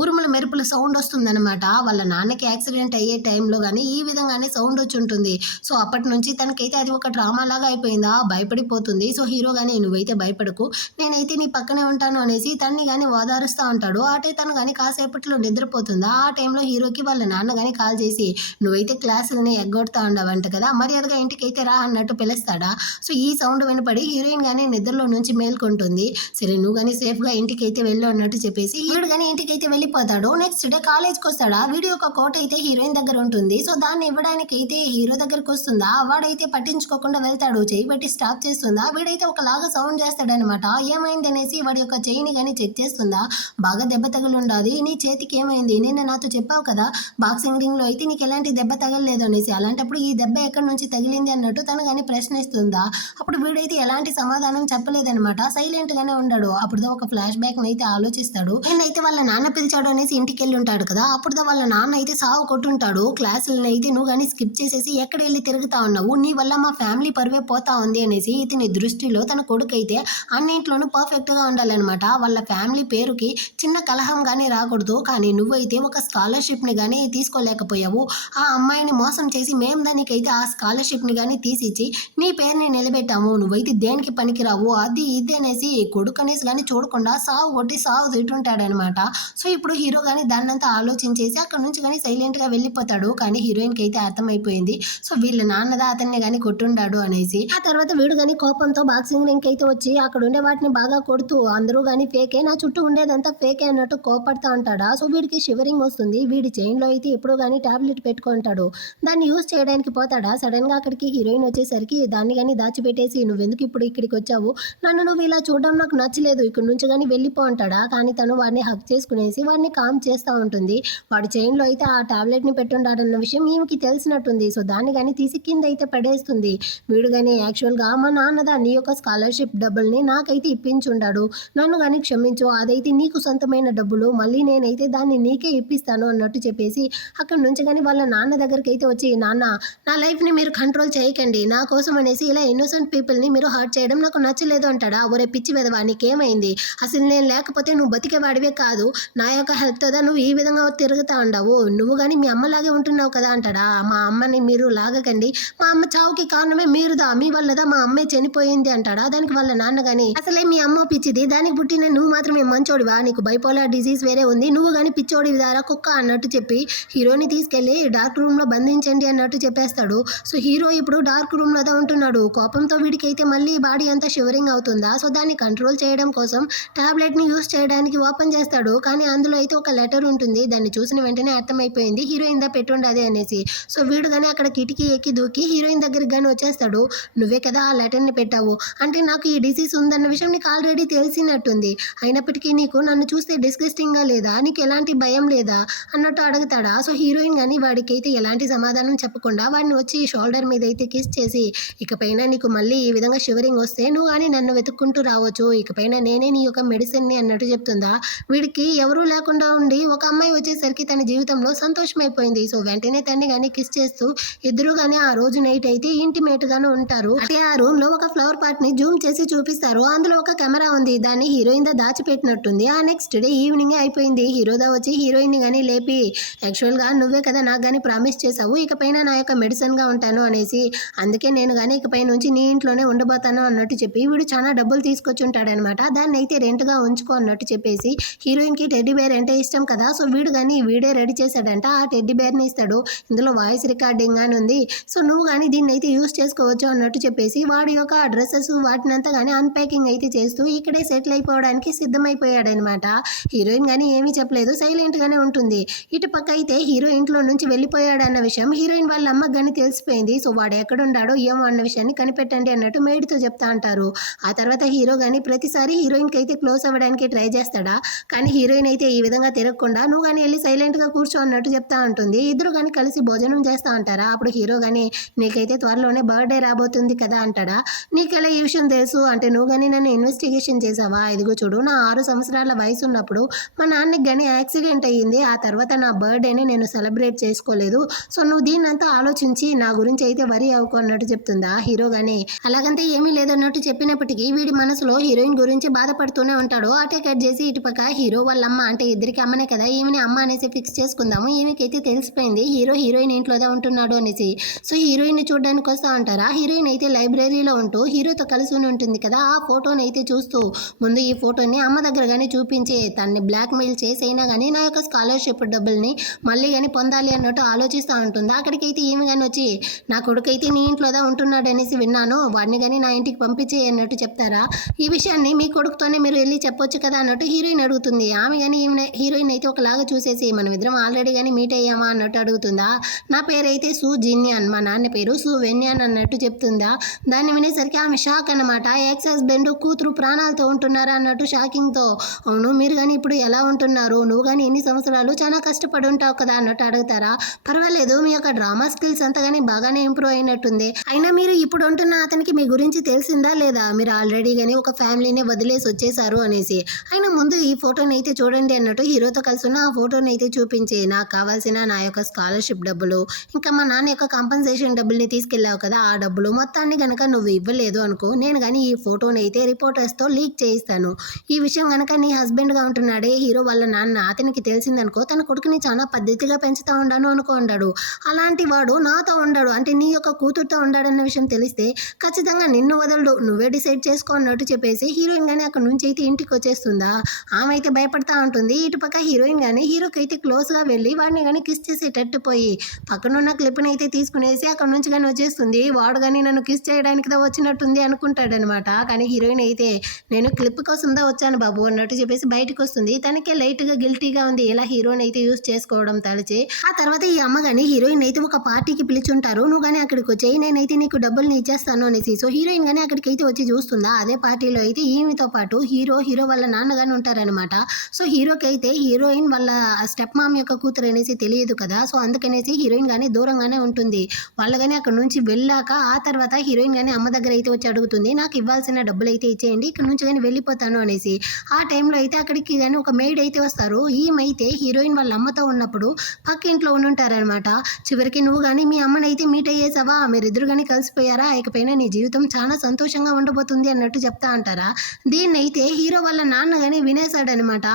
ఉరుముల మెరుపుల సౌండ్ వస్తుందన్నమాట. వాళ్ళ నాన్నకి యాక్సిడెంట్ అయ్యే టైంలో కానీ ఈ విధంగానే సౌండ్ వచ్చి ఉంటుంది. సో అప్పటి నుంచి తనకైతే అది ఒక డ్రామా లాగా అయిపోయిందా, భయపడిపోతుంది. సో హీరో కానీ నువ్వైతే భయపడకు, నేనైతే నీ పక్కనే ఉంటాను అనేసి తన్ని కానీ ఓదారుస్తూ ఉంటాడు. అటే తను కానీ కాసేపట్లో నిద్రపోతుందా. ఆ టైంలో హీరోకి వాళ్ళ నాన్న కానీ కాల్ చేసి, నువ్వైతే క్లాసులని ఎగ్గొడతా ఉండవంట కదా, మర్యాదగా ఇంటికైతే రా అన్నట్టు పిలుస్తాడా. సో ఈ సౌండ్ వినపడి హీరోయిన్ కానీ నిద్రలో నుంచి మేల్కొంటుంది. సరే నువ్వు కానీ సేఫ్గా ఇంటికి అయితే వెళ్ళు అన్నట్టు చెప్పేసి వీడు కానీ ఇంటికి అయితే వెళ్ళిపోతాడు. నెక్స్ట్ డే కాలేజ్కి వస్తాడా. వీడియో ఒక కోట్ అయితే హీరోయిన్ దగ్గర ఉంటుంది. సో దాన్ని ఇవ్వడానికి అయితే హీరో దగ్గరకు వస్తుందా. వాడైతే పట్టించుకోకుండా వెళ్తాడు. చేయి పెట్టి స్టాప్ చేస్తుందా. వీడైతే ఒకలాగా సౌండ్ చేస్తాడనమాట. ఏమైంది అనేసి వాడి యొక్క చేయిని కానీ చెక్ చేస్తుందా. బాగా దెబ్బ తగులుండాది, నీ చేతికి ఏమైంది, నిన్న నాతో చెప్పావు కదా బాక్సింగ్ రింగ్ లో అయితే నీకు ఎలాంటి దెబ్బ తగలలేదు అనేసి, అలాంటప్పుడు ఈ దెబ్బ ఎక్కడి నుంచి తగిలింది అన్నట్టు తను కానీ ప్రశ్నిస్తుందా. అప్పుడు వీడైతే ఎలాంటి సమాధానం చెప్పలేదనమాట. సైలెంట్ గానే ఉన్నాడు. అప్పుడు ఒక ఫ్లాష్ బ్యాక్ అయితే ఆలోచిస్తాడు. నేనైతే వాళ్ళ నాన్న పిలిచాడు అనేసి ఇంటికి వెళ్ళి ఉంటాడు కదా. అప్పుడు వాళ్ళ నాన్న అయితే సాగు కొట్టుంటాడు. క్లాసులను అయితే నువ్వు కానీ స్కిప్ చేసేసి ఎక్కడ వెళ్ళి తిరుగుతా ఉన్నావు, నీ వల్ల మా ఫ్యామిలీ పరువే పోతా ఉంది అనేసి ఇతని దృష్టిలో తన కొడుకు అయితే అన్నింట్లోనూ పర్ఫెక్ట్ గా ఉండాలన్నమాట. వాళ్ళ ఫ్యామిలీ పేరుకి చిన్న కలహం కానీ రాకూడదు. కానీ నువ్వైతే ఒక స్కాలర్షిప్ ని కానీ తీసుకోలేకపోయావు. ఆ అమ్మాయిని మోసం చేసి మేము దానికైతే ఆ స్కాలర్షిప్ ని కానీ తీసిచ్చి నీ పేరుని నిలబెట్టాము. నువ్వైతే దేనికి పనికిరావు అది ఇది అనేసి కొడుకు అనేసి కానీ చూడకుండా సాగు కొట్టి సాగు తిట్టుంటాడనమాట. సో ఇప్పుడు హీరో కానీ దాన్నంతా ఆలోచించేసి అక్కడ నుంచి కానీ సైలెంట్ గా వెళ్ళిపోతాడు. కానీ హీరోయిన్ కి అయితే అర్థమైపోయింది. సో వీళ్ళ నాన్నదా అతన్ని కానీ కొట్టుండాడు అనేసి. ఆ తర్వాత వీడు కానీ కోపంతో బాక్సింగ్ రింగ్ అయితే వచ్చి అక్కడ ఉండే వాటిని బాగా కొడుతూ, అందరూ కానీ ఫేకే, నా చుట్టూ ఉండేదంతా ఫేకే అన్నట్టు కోపడతా ఉంటాడా. సో వీడికి షివరింగ్ వస్తుంది. వీడి చైన్ లో అయితే ఎప్పుడు కానీ టాబ్లెట్ పెట్టుకుంటాడు. దాన్ని యూజ్ చేయడానికి పోతాడా. సడన్ గా అక్కడికి హీరోయిన్ వచ్చేసరికి దాన్ని కానీ దాచిపెట్టేసి, నువ్వెందుకు ఇప్పుడు ఇక్కడికి వచ్చావు, నన్ను నువ్వు ఇలా చూడడం నాకు నచ్చలేదు, ఇక్కడ నుంచి కానీ వెళ్ళిపో అంటాడా. కానీ తను వాడిని హక్ చేసుకునేసి వాడిని కామ్ చేస్తూ ఉంటుంది. వాడి చైన్లో అయితే ఆ టాబ్లెట్ని పెట్టుండాడన్న విషయం ఈమెకి తెలిసినట్టుంది. సో దాన్ని కానీ తీసి కింద అయితే పడేస్తుంది. వీడు కానీ యాక్చువల్గా మా నాన్నదా నీ యొక్క స్కాలర్షిప్ డబ్బుల్ని నాకైతే ఇప్పించుండాడు, నన్ను కానీ క్షమించు, అదైతే నీకు సొంతమైన డబ్బులు, మళ్ళీ నేనైతే దాన్ని నీకే ఇప్పిస్తాను అన్నట్టు చెప్పేసి అక్కడ నుంచి కానీ వాళ్ళ నాన్న దగ్గరికి అయితే వచ్చి, నాన్న నా లైఫ్ని మీరు కంట్రోల్ చేయకండి, నా కోసం అనేసి ఇలా ఇన్నోసెంట్ పీపుల్ని మీరు హర్ట్ చేయడం నాకు నచ్చలేదు అంటాడా. ఒరే పిచ్చి వెదవా, నీకేమైంది, అసలు నేను లేకపోతే నువ్వు బతికేవాడివే కాదు, నా యొక్క హెల్ప్తో నువ్వు ఈ విధంగా తిరుగుతా ఉండవు, నువ్వు కానీ మీ అమ్మలాగే ఉంటున్నావు కదా అంటాడా. మా అమ్మని మీరు లాగకండి, మా అమ్మ చావుకి కారణమే మీరుదా, మీ వల్లదా మా అమ్మే చనిపోయింది అంటాడా. దానికి వాళ్ళ నాన్న కానీ, అసలే మీ అమ్మ పిచ్చిది, దానికి పుట్టిన నువ్వు మాత్రమే మంచోడివా, నీకు బైపోలార్ డిసీజ్ వేరే ఉంది, నువ్వు కానీ పిచ్చోడి విధారా కుక్క అన్నట్టు చెప్పి హీరోని తీసుకెళ్లి డార్క్ రూమ్ లో బంధించండి అన్నట్టు చెప్పేస్తాడు. సో హీరో ఇప్పుడు డార్క్ రూమ్ లో ఉంటున్నాడు. కోపంతో వీడికైతే మళ్ళీ బాడీ అంతా షివరింగ్ అవుతుందా. సో దాన్ని కంట్రోల్ చేయడం కోసం టాబ్లెట్ ని యూస్ చేయడానికి ఓపెన్ చేస్తాడు. కానీ అందులో అయితే ఒక లెటర్ ఉంటుంది. దాన్ని చూసిన వెంటనే అర్థమైపోయింది హీరోయిన్ దా పెట్టుండదే అనేసి. సో వీడు కానీ అక్కడ కిటికీ ఎక్కి దూకి హీరోయిన్ దగ్గరికి కానీ వచ్చేస్తాడు. నువ్వే కదా ఆ లెటర్ ని పెట్టావు, అంటే నాకు ఈ డిసీజ్ ఉందన్న విషయం నీకు ఆల్రెడీ తెలిసినట్టుంది, అయినప్పటికీ నీకు నన్ను చూస్తే డిస్గస్టింగ్ గా లేదా, నీకు ఎలాంటి భయం లేదా అన్నట్టు అడుగుతాడా. సో హీరోయిన్ కానీ వాడికి అయితే ఎలాంటి సమాధానం చెప్పకుండా వాడిని వచ్చి షోల్డర్ మీద అయితే కిస్ చేసి, ఇకపైన నీకు మళ్ళీ ఈ విధంగా షివరింగ్ వస్తే నువ్వు కానీ నన్ను వెతుక్కుంటూ రావచ్చు, ఇకపైన నేనే నీ యొక్క మెడిసిన్ ని అన్నట్టు చెప్తుందా. వీడికి ఎవరూ లేకుండా ఉండి ఒక అమ్మాయి వచ్చేసరికి తన జీవితంలో సంతోషమైపోయింది. సో వెంటనే తన్ని కానీ కిస్ చేస్తూ ఇద్దరు కానీ ఆ రోజు నైట్ అయితే ఇంటిమేట్ గాను ఉంటారు. అంటే ఆ రూమ్ లో ఒక ఫ్లవర్ పాట్ ని జూమ్ చేసి చూపిస్తారు. అందులో ఒక కెమెరా ఉంది, దాన్ని హీరోయిన్ దా దాచిపెట్టినట్టుంది. ఆ నెక్స్ట్ డే ఈవినింగ్ అయిపోయింది. హీరోదా వచ్చి హీరోయిన్ ని కానీ లేపి, యాక్చువల్ గా నువ్వే కదా నాకు కానీ ప్రామిస్ చేసావు ఇకపైన నా యొక్క మెడిసిన్ గా ఉంటాను అనేసి, అందుకే నేను కానీ ఇకపై నుంచి నీ ఇంట్లోనే ఉండబోతాను అన్నట్టు చెప్పి వీడు చాలా డబ్బులు తీసుకొచ్చి ఉంటాడనమాట. దాన్ని అయితే రెంట్ గా ఉంచుకో అన్నట్టు చెప్పేసి, హీరోయిన్ కి టెడ్డీ బేర్ అంటే ఇష్టం కదా. సో వీడు కానీ వీడే రెడీ చేశాడంట. ఆ టెడ్డీ బేర్ ని ఇస్తాడు. ఇందులో వాయిస్ రికార్డింగ్ అని ఉంది. సో నువ్వు కానీ దీన్ని అయితే యూస్ చేసుకోవచ్చు అన్నట్టు చెప్పేసి వాడి యొక్క డ్రెస్సెస్ వాటినంతా కానీ అన్‌ప్యాకింగ్ అయితే చేస్తూ ఇక్కడే సెటిల్ అయిపోవడానికి సిద్ధమైపోయాడనమాట. హీరోయిన్ గానీ ఏమీ చెప్పలేదు. సైలెంట్‌గానే ఉంటుంది. ఇటు పక్క అయితే హీరో ఇంట్లో నుంచి వెళ్ళిపోయాడన్న విషయం హీరోయిన్ వాళ్ళ అమ్మకి గానీ తెలిసిపోయింది. సో వాడు ఎక్కడున్నాడో ఏమో అన్న విషయాన్ని కనిపెట్టండి అన్నట్టు మెయిడ్‌తో చెప్తా అంటారు. ఆ తర్వాత హీరో గానీ ప్రతిసారి హీరోయిన్‌కి అయితే క్లోజ్ అవ్వడానికి ట్రై చేస్తాడా? కానీ హీరోయిన్ అయితే ఈ విధంగా తిరగకుండా నువ్వు గానీ ఎళ్లి సైలెంట్‌గా కూర్చో అన్నట్టు చెప్తా ఉంటుంది. ఇద్దరు గానీ కలిసి భోజనం చేస్తా అంటారా? అప్పుడు హీరో గానీ నీకైతే త్వరలోనే బర్త్‌డే రాబోతుంది కదా అంటాడా? నీకెలా ఈ విషయం తెలుసు? అంటే నువ్వు గానీ నన్ను ఇన్వెస్టిగేషన్ చేసావా? ఇదిగో చూడు నా 6 సంవత్సరాల వయసున్నప్పుడు మా నాన్నకి గానీ యాక్సిడెంట్ అయ్యింది. ఆ తర్వాత నా బర్త్‌డేని నేను సెలబ్రేట్ చేసుకోలేదు. సో నువ్వు దీన్నంతా ఆలోచించి నా గురించి అయితే వరీ అవ్వకు అన్నట్టు చెప్తుందా హీరో గానీ. అలాగంటే ఏమీ లేదన్నట్టు చెప్పినప్పటికీ వీడి మనసులో హీరోయిన్ గురించి బాధపడుతూనే ఉంటాడు. అటే కట్ చేసి ఇటు పక్క హీరో వాళ్ళ అమ్మ అంటే ఇద్దరికి అమ్మనే కదా ఈమెని అమ్మ అనేసి ఫిక్స్ చేసుకుందాము. ఈమెకైతే తెలిసిపోయింది హీరోయిన్ ఇంట్లోనే ఉంటున్నాడు అనేసి. సో హీరోయిన్‌ని చూడడానికి వస్తా ఉంటారా? హీరోయిన్ అయితే లైబ్రరీలో ఉంటూ హీరోతో కలిసి ఉంటుంది కదా ఆ ఫోటోని అయితే చూస్తూ ముందు ఈ ఫోటోని అమ్మ దగ్గర గానీ చూపించి తనని బ్లాక్‌మెయిల్ చేసైనా గానీ నా యొక్క స్కాలర్‌షిప్ డబ్బుల్ని మళ్ళీ గానీ పొందాలి అన్నట్టు ఆలోచిస్తా ఉంటుంది. అక్కడికైతే ఈమె గానీ వచ్చి నా కొడుకైతే నీ ఇంట్లోదా ఉంటున్నాడనేసి విన్నాను. వాడిని గానీ నా ఇంటికి పంపించేయి అన్నట్టు చెప్తారా? ఈ విషయాన్ని మీ కొడుకుతోనే మీరు వెళ్లి చెప్పొచ్చు కదా అన్నట్టు హీరోయిన్ అడుగుతుంది. ఆమె గానీ హీరోయిన్ అయితే ఒకలాగా చూసేసి మనమిద్దరం ఆల్రెడీ గానీ మీట్ అయ్యామా అన్నట్టు అడుగుతుందా? నా పేరైతే సు జిన్యాన్, మా నాన్న పేరు సు వెన్యాన్ అన్నట్టు చెప్తుందా? దాన్ని వినేసరికి ఆమె షాక్ అన్నమాట. ఎక్స్ హస్బెండ్ కూతురు ప్రాణాలతో ఉంటున్నారా అన్నట్టు షాకింగ్‌తో. అవును మీరు గానీ ఇప్పుడు ఎలా ఉంటున్నారు? నువ్వు గానీ ఇన్ని సంవత్సరాలు చాలా కష్టపడి ఉంటావు కదా అన్నట్టు అడుగుతారా? పర్వాలేదు మీ యొక్క డ్రామా స్కిల్స్ అంతా గానీ బాగానే ఇంప్రూవ్ అయినట్టుంది. అయినా మీరు ఇప్పుడు ఉంటున్న అతనికి మీ గురించి తెలిసిందా లేదా? మీరు ఆల్రెడీ గానీ ఒక ఫ్యామిలీనే వదిలేసి వచ్చేసారు అనేసి. అయినా ముందు ఈ ఫోటోని అయితే చూడండి అన్నట్టు హీరోతో కలిసి ఉన్న ఆ ఫోటోని అయితే చూపించి నాకు కావాల్సిన నా యొక్క స్కాలర్‌షిప్ డబ్బులు, ఇంకా మా నాన్న యొక్క కాంపెన్సేషన్ డబ్బుల్ని తీసుకెళ్ళావు కదా ఆ డబ్బులు మొత్తాన్ని గనక నువ్వు ఇవ్వలేదు అనుకో నేను గానీ ఈ ఫోటోని అయితే రిపోర్టర్స్‌తో లీక్ చేయిస్తాను. ఈ విషయం గనక నీ హస్బెండ్‌గా ఉంటున్నాడే హీరో వాళ్ళ నాన్న అతనికి తెలిసిందనుకో తన కొడుకుని చాలా పద్ధతిగా పెంచుతా ఉండాను అనుకో అంటాడు. అలాంటి వాడు నాతో ఉండడు అంటే నీ యొక్క కూతురుతో ఉండాడన్న విషయం తెలిస్తే ఖచ్చితంగా నిన్ను వదలడు. నువ్వే డిసైడ్ చేసుకో అన్నట్టు చెప్పేసి హీరోయిన్ గానీ అక్కడి నుంచి అయితే ఇంటికి వచ్చేస్తుందా? ఆమె అయితే భయపడతా ఉంటుంది. ఇటు పక్క హీరోయిన్ గానీ హీరోకి అయితే క్లోజ్‌గా వెళ్ళి వాడిని గానీ కిస్ చేసేటట్టు పోయి పక్కనున్న క్లిప్‌ని అయితే తీసుకునేసి అక్కడి నుంచి గానీ వచ్చేస్తుంది. వాడు గానీ నన్ను కిస్ చేయడానికి దా వచ్చినట్టుంది అనుకుంటాడనమాట. కానీ హీరోయిన్ అయితే నేను క్లిప్ కోసం దా వచ్చాను బాబు అన్నట్టు చెప్పేసి బయటకొస్తుంది. తనకే లైట్‌గా గిల్టీగా ఉంది ఇలా హీరోని అయితే యూజ్ చేసుకోవడం తలచి. ఆ తర్వాత ఈ అమ్మ గానీ హీరోయిన్ అయితే ఒక పార్టీకి పిలిచుంటారు. నువ్వు గానీ అక్కడికి వచ్చేయి నేనైతే నీకు డబ్బుల్ని ఇచ్చేస్తాను అనేసి. సో హీరోయిన్ గానీ అక్కడికైతే వచ్చి చూస్తుందా అదే పార్టీలో అయితే ఈమెతో పాటు హీరో వాళ్ళ నాన్న గానీ ఉంటారనమాట. సో హీరోకైతే హీరోయిన్ వాళ్ళ స్టెప్ మామ్ యొక్క కూతురు అనేసి తెలియదు కదా. సో అందుకనేసి హీరోయిన్ గానీ దూరంగానే ఉంటుంది. వాళ్ళు గానీ అక్కడి నుంచి వెళ్ళాక ఆ తర్వాత హీరోయిన్ గానీ అమ్మ దగ్గర అయితే వచ్చి అడుగుతుంది. నాకు ఇవ్వాల్సిన డబ్బులైతే ఇచ్చేయండి. ఇక్కడి నుంచి గానీ వెళ్ళిపోతాను అనేసి. ఆ టైంలో అయితే అక్కడికి గానీ ఒక మెయిడ్ అయితే వస్తారు. ఈమైతే హీరోయిన్ వాళ్ళ అమ్మతో ఉన్నప్పుడు పక్కింట్లో ఉండుంటారనమాట. చివరికి నువ్వు గానీ మీ అమ్మనైతే మీట్ అయ్యేసావా? మీరిద్దరు గానీ కలిసిపోయారా? ఇకపైన నీ జీవితం చాలా సంతోషంగా ఉండబోతుంది అన్నట్టు చెప్తా అంటారా? దీన్నైతే హీరో వాళ్ళ నాన్న గానీ వినేసాడనమాట.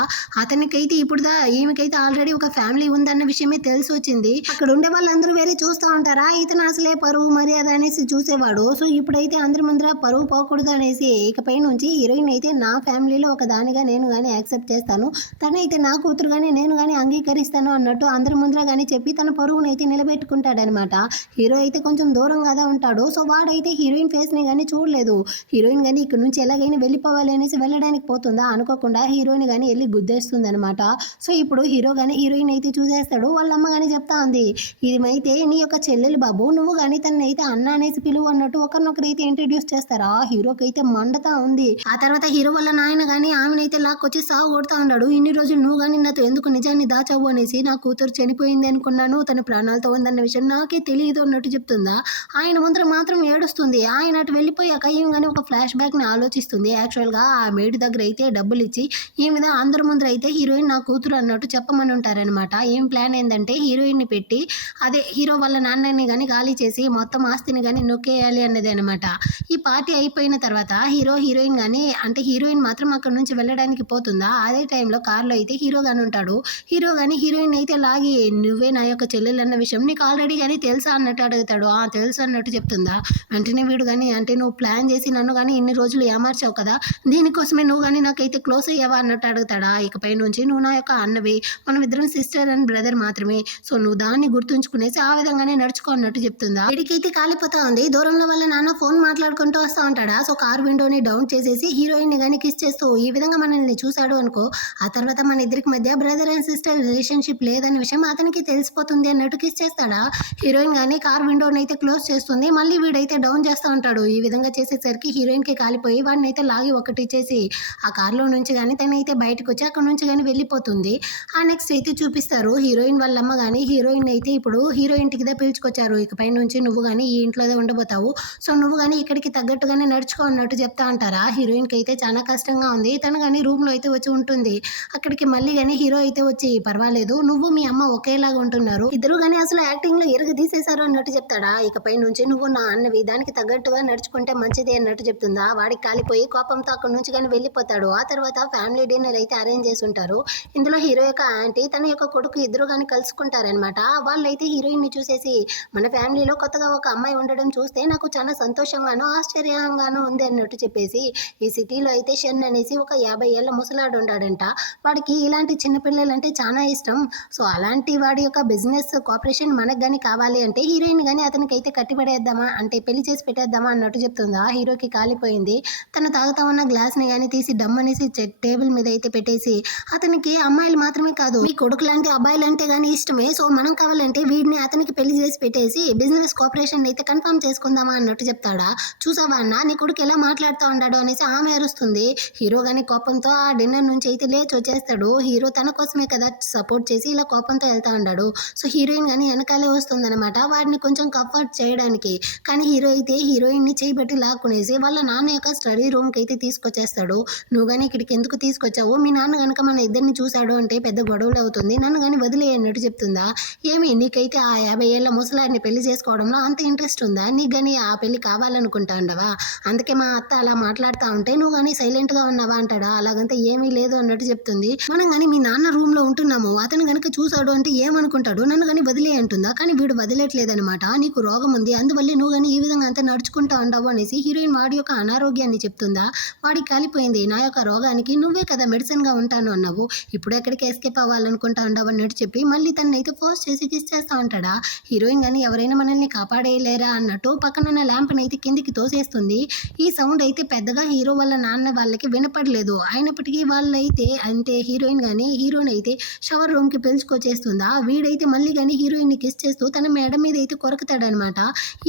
అతనికైతే ఇప్పుడుదా ఈమెకైతే ఆల్రెడీ ఒక ఫ్యామిలీ ఉందన్న విషయమే తెలిసొచ్చింది. అక్కడ ఉండే వాళ్ళందరూ వేరే చూస్తా ఉంటారా? ఇతను అసలే పరువు మర్యాద అనేసి చూసేవాడు. సో ఇప్పుడైతే అందరి ముందర పరువు పోకూడదు అనేసి ఇకపై నుంచి హీరోయిన్ అయితే నా ఫ్యామిలీలో ఒక దానిగా నేను గానీ యాక్సెప్ట్ చేస్తాను. తనైతే నా కూతురు గానీ నేను గానీ అంగీకరిస్తాను అన్నట్టు అందరి ముందర గానీ చెప్పి తన పరువునైతే నిలబెట్టుకుంటాడనమాట. హీరో అయితే కొంచెం దూరంగానే ఉంటాడు. సో వాడైతే హీరోయిన్ ఫేస్‌ని గానీ చూడలేదు. హీరోయిన్ గానీ ఇక్కడి నుంచి ఎలాగైనా వెళ్ళిపోవాలి అనేసి వెళ్ళడానికి పోతుందా అనుకోకుండా హీరోయిన్ గానీ ఎళ్లి గుద్దేస్తుందనమాట. సో ఇప్పుడు హీరో గానీ హీరోయిన్ అయితే చూసేస్తాడు. వాళ్ళ అమ్మ గానీ చెప్తా ఉంది. ఈమైతే నీ యొక్క చెల్లెలు బాబు నువ్వు గానీ తననైతే అన్న అనేసి పిలువు అన్నట్టు ఒకరినొకరైతే ఇంట్రడ్యూస్ చేస్తారా? హీరోకైతే మండతా ఉంది. ఆ తర్వాత హీరో వాళ్ళ నాయన గానీ ఆమెనైతే లాక్కొచ్చి సావు కొడతా ఉన్నాడు. ఇన్ని రోజులు నువ్వు గానీ నాతో ఎందుకు నిజాన్ని దాచావు అనేసి. నా కూతురు చనిపోయింది అనుకున్నాను. తన ప్రాణాలతో ఉందన్న విషయం నాకే తెలియదు అన్నట్టు చెప్తుందా. ఆయన ముందర మాత్రం ఏడుస్తుంది. ఆయన అటు వెళ్ళిపోయాక ఈమె గానీ ఒక ఫ్లాష్ బ్యాక్‌ని ఆలోచిస్తుంది. యాక్చువల్‌గా ఆ మెయిడ్ దగ్గర అయితే డబ్బులిచ్చి ఈమె అందరి ముందర అయితే హీరోయిన్ నా కూతురు అన్నట్టు చెప్పమని ఉంటారనమాట. ఏం ప్లాన్ ఏందంటే హీరోయిన్‌ని పెట్టి అదే హీరో వాళ్ళ నాన్నని గానీ ఖాళీ చేసి మొత్తం ఆస్తిని గానీ నొక్కేయాలి అన్నది అనమాట. ఈ పార్టీ అయిపోయిన తర్వాత హీరోయిన్ గానీ అంటే హీరోయిన్ మాత్రం అక్కడి నుంచి వెళ్ళడానికి పోతుందా. అదే టైంలో కార్‌లో అయితే హీరో గానీ ఉంటాడు. హీరో గానీ హీరోయిన్ అయితే లాగి నువ్వే నా యొక్క చెల్లెలన్న విషయం నీకు ఆల్రెడీ గానీ తెలుసా అన్నట్టు అడుగుతాడు. ఆ తెలుసు అన్నట్టు చెప్తుందా. వెంటనే వీడు గానీ అంటే నువ్వు ప్లాన్ చేసి నన్ను గానీ ఇన్ని రోజులు ఏమార్చావు కదా. దీనికోసమే నువ్వు గానీ నాకైతే క్లోజ్ అయ్యావా అన్నట్టు అడుగుతాడా. ఇకపై నుంచి నువ్వు నా యొక్క అన్నవి మనమిద్దరం సిస్టర్ అండ్ బ్రదర్ మాత్రమే. సో నువ్వు దాన్ని గుర్తుంచుకునేసి ఆ విధంగానే నడుచుకో అన్నట్టు చెప్తుందా. వీడికైతే కాలిపోతా ఉంది. దూరంలో వాళ్ళ నాన్న ఫోన్ మాట్లాడుకుంటూ వస్తా ఉంటాడా. సో కార్ విండోని డౌన్ చేసేసి హీరోయిన్ ని గానీ కిస్ చేస్తూ ఈ విధంగా మనల్ని చూసాడు అనుకో, ఆ తర్వాత మన ఇద్దరికి మధ్య బ్రదర్ అండ్ సిస్టర్ రిలేషన్షిప్ లేదనే విషయం అతనికి తెలిసిపోతుంది అన్నట్టు కిస్ చేస్తాడా. హీరోయిన్ గానీ కార్ విండోని అయితే క్లోజ్ చేస్తుంది. మళ్ళీ వీడైతే డౌన్ చేస్తా ఉంటాడు. ఈ విధంగా చేసేసరికి హీరోయిన్ కి కాలిపోయి వాడిని అయితే లాగి ఒకటిచ్చేసి ఆ కార్లో నుంచి కానీ తనైతే బయటకు వచ్చి అక్కడ నుంచి కానీ వెళ్ళిపోతుంది. ఆ నెక్స్ట్ అయితే చూపిస్తారు హీరోయిన్ వాళ్ళమ్మ కానీ హీరోయిన్ అయితే ఇప్పుడు హీరో ఇంటికి పిలుచుకొచ్చారు. ఇకపై నుంచి నువ్వు కానీ ఈ ఇంట్లోనే ఉండబోతావు. సో నువ్వు కానీ ఇక్కడికి తగ్గట్టుగానే నడుచుకో అన్నట్టు చెప్తా అంటారా. హీరోయిన్కి అయితే చాలా కష్టంగా ఉంది. తను కానీ రూమ్లో అయితే వచ్చి ఉంటుంది. అక్కడికి మళ్ళీ కానీ హీరో అయితే వచ్చి పర్వాలేదు నువ్వు మీ అమ్మ ఒకేలాగా ఉంటున్నారు, ఇద్దరు కానీ అసలు యాక్టింగ్ లో ఎరుగు తీసేశారు అన్నట్టు చెప్తాడా. ఇకపై నుంచి నువ్వు నా అన్నవి దానికి తగ్గట్టుగా నడుచుకుంటే మంచిది అన్నట్టు చెప్తుందా. వాడికి కాలిపోయి కోపంతో అక్కడ నుంచి కానీ వెళ్ళిపోతాడు. ఆ తర్వాత ఫ్యామిలీ డిన్నర్ అయితే అరేంజ్ చేసి ఉంటారు. ఇందులో హీరో యొక్క ఆంటీ తన యొక్క కొడుకు ఇద్దరు కానీ కలుసుకుంటారనమాట. వాళ్ళైతే హీరోయిన్ ని చూసేసి మన ఫ్యామిలీలో కొత్తగా ఒక అమ్మాయి ఉండడం చూస్తే నాకు చాలా సంతోషంగాను ఆశ్చర్యంగాను ఉంది అన్నట్టు చెప్పేసి, ఈ సిటీలో అయితే షన్ అనేసి ఒక 50 ఏళ్ల ముసలాడు ఉన్నాడంట. వాడికి ఇలాంటి చిన్నపిల్లలంటే చాలా ఇష్టం. సో అలాంటి వాడి యొక్క బిజినెస్ కోఆపరేషన్ మనకు కానీ కావాలి అంటే హీరోయిన్ కానీ అతనికి అయితే కట్టిపడేద్దామా అంటే పెళ్లి చేసి పెట్టేద్దామా అన్నట్టు చెప్తుందా. హీరోకి కాలిపోయింది. తను తాగుతా ఉన్న గ్లాస్ని కానీ తీసి డమ్ అనేసి టేబుల్ మీద అయితే పెట్టేసి, అతనికి అమ్మాయిలు మాత్రమే కాదు మీ కొడుకు లాంటి అబ్బాయిలు అంటే కానీ ఇష్టమే. సో మనం కావాలంటే వీడిని అతనికి పెళ్లి చేసి పెట్టేసి బిజినెస్ కోఆపరేషన్ అయితే కన్ఫర్మ్ చేసుకుందామా అన్నట్టు చెప్తాడా. చూసావా అన్న నీ కొడుకు ఎలా మాట్లాడుతూ ఉన్నాడు అనేసి ఆమె అరుస్తుంది. హీరో కానీ కోపంతో ఆ డిన్నర్ నుంచి అయితే లేచి వచ్చేస్తాడు. హీరో తన కోసమే కదా సపోర్ట్ చేసి ఇలా కోపంతో వెళ్తా ఉన్నాడు. సో హీరోయిన్ కానీ వెనకాలే వస్తుందన్నమాట వాడిని కొంచెం కంఫర్ట్ చేయడానికి. కానీ హీరో అయితే హీరోయిన్ ని చేయబట్టి లాక్కునేసి వాళ్ళ నాన్న యొక్క స్టడీ రూమ్ కి అయితే తీసుకొచ్చేస్తాడు. నువ్వు కానీ ఇక్కడికి ఎందుకు తీసుకొచ్చావు, మీ నాన్న కనుక మన ఇద్దరిని చూశాడు అంటే పెద్ద గొడవలు అవుతుంది, నన్ను కానీ వదిలేయన్నట్టు చెప్తుందా. ఏమి నీకైతే ఆ 50 ఏళ్ల ముసలాడిని పెళ్లి చేసుకోవడంలో అంత ఇంట్రెస్ట్ ఉందా, నీకు కానీ ఆ పెళ్లి కావాలనుకుంటా ఉండవా, అందుకే మా అత్త అలా మాట్లాడుతూ ఉంటే నువ్వు కానీ సైలెంట్ గా ఉన్నావా అంటాడా. అలాగంతా ఏమీ లేదు అన్నట్టు చెప్తుంది. మనం కానీ మీ నాన్న రూమ్ లో ఉంటున్నాము, అతను కనుక చూసాడు అంటే ఏమనుకుంటాడు, నన్ను కానీ వదిలే అంటుందా. కానీ వీడు వదిలేట్లేదనమాట. నీకు రోగం ఉంది అందువల్ల నువ్వు కానీ ఈ విధంగా అంతా నడుచుకుంటా ఉండవు అనేసి హీరోయిన్ వాడి యొక్క అనారోగ్యాన్ని చెప్తుందా. వాడికి కాలిపోయింది, నా యొక్క రోగానికి నువ్వే కదా మెడిసిన్ గా ఉంటాను అన్నావు, ఇప్పుడు ఎక్కడికి ఎస్కేప్ అవ్వాలనుకుంటా ఉండవు అన్నట్టు చెప్పి మళ్ళీ తనైతే ఫోర్స్ చేసి కిస్ చేస్తా ఉంటాడా. హీరోయిన్ కానీ ఎవరైనా మనల్ని కాపాడేయలేరా అన్నట్టు పక్కనున్న ల్యాంప్ని అయితే కిందికి తోసేస్తుంది. ఈ సౌండ్ అయితే పెద్దగా హీరో వాళ్ళ నాన్న వాళ్ళకి వినపడలేదు. అయినప్పటికీ వాళ్ళైతే అంటే హీరోయిన్ కానీ హీరోని అయితే షవర్ రూమ్ కి పిలుచుకొచ్చేస్తుందా. వీడైతే మళ్ళీ కానీ హీరోయిన్ ని కిస్ చేస్తూ తన మేడ మీద అయితే కొరకుతాడనమాట.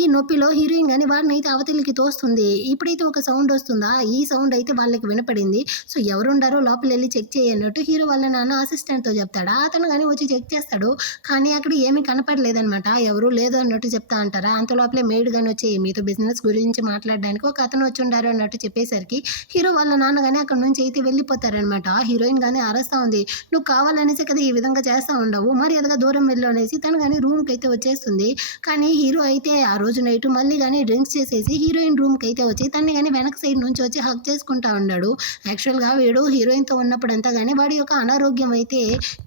ఈ నొప్పిలో హీరోయిన్ కానీ వాడిని అయితే అవతలికి తోస్తుంది. ఇప్పుడైతే ఒక సౌండ్ వస్తుందా, ఈ సౌండ్ అయితే వాళ్ళకి వినపడింది. సో ఎవరుండారో లోపల వెళ్ళి చెక్ చేయన్నట్టు హీరో వాళ్ళ నాన్న అసిస్టెంట్ తో చెప్తాడా. అతను కానీ వచ్చి చెక్ చేస్తాడు. కానీ అక్కడ ఏమీ కనపడలేదనమాట. ఎవరు లేదు అన్నట్టు చెప్తా అంటారా. అంత లోపలే మేడ్ గాని వచ్చి మీతో బిజినెస్ గురించి మాట్లాడడానికి ఒక అతను వచ్చి ఉండారు అన్నట్టు చెప్పేసరికి హీరో వాళ్ళ నాన్న కానీ అక్కడ నుంచి అయితే వెళ్ళిపోతారనమాట. హీరోయిన్ కానీ అరస్తా ఉంది. నువ్వు కావాలనేసి కదా ఈ విధంగా చేస్తా ఉండవు, మరి ఎదగా దూరం వెళ్ళు అనేసి తను కానీ రూమ్కి అయితే వచ్చేస్తుంది. కానీ హీరో అయితే ఆ రోజు నైట్ మళ్ళీ కానీ డ్రింక్స్ చేసేసి హీరోయిన్ రూమ్కి అయితే వచ్చి తన్ని కానీ వెనక సైడ్ నుంచి వచ్చి హక్ చేసుకుంటా ఉన్నాడు. యాక్చువల్గా వీడు హీరోయిన్తో ఉన్నప్పుడంతా కానీ వాడి యొక్క అనారోగ్యం అయితే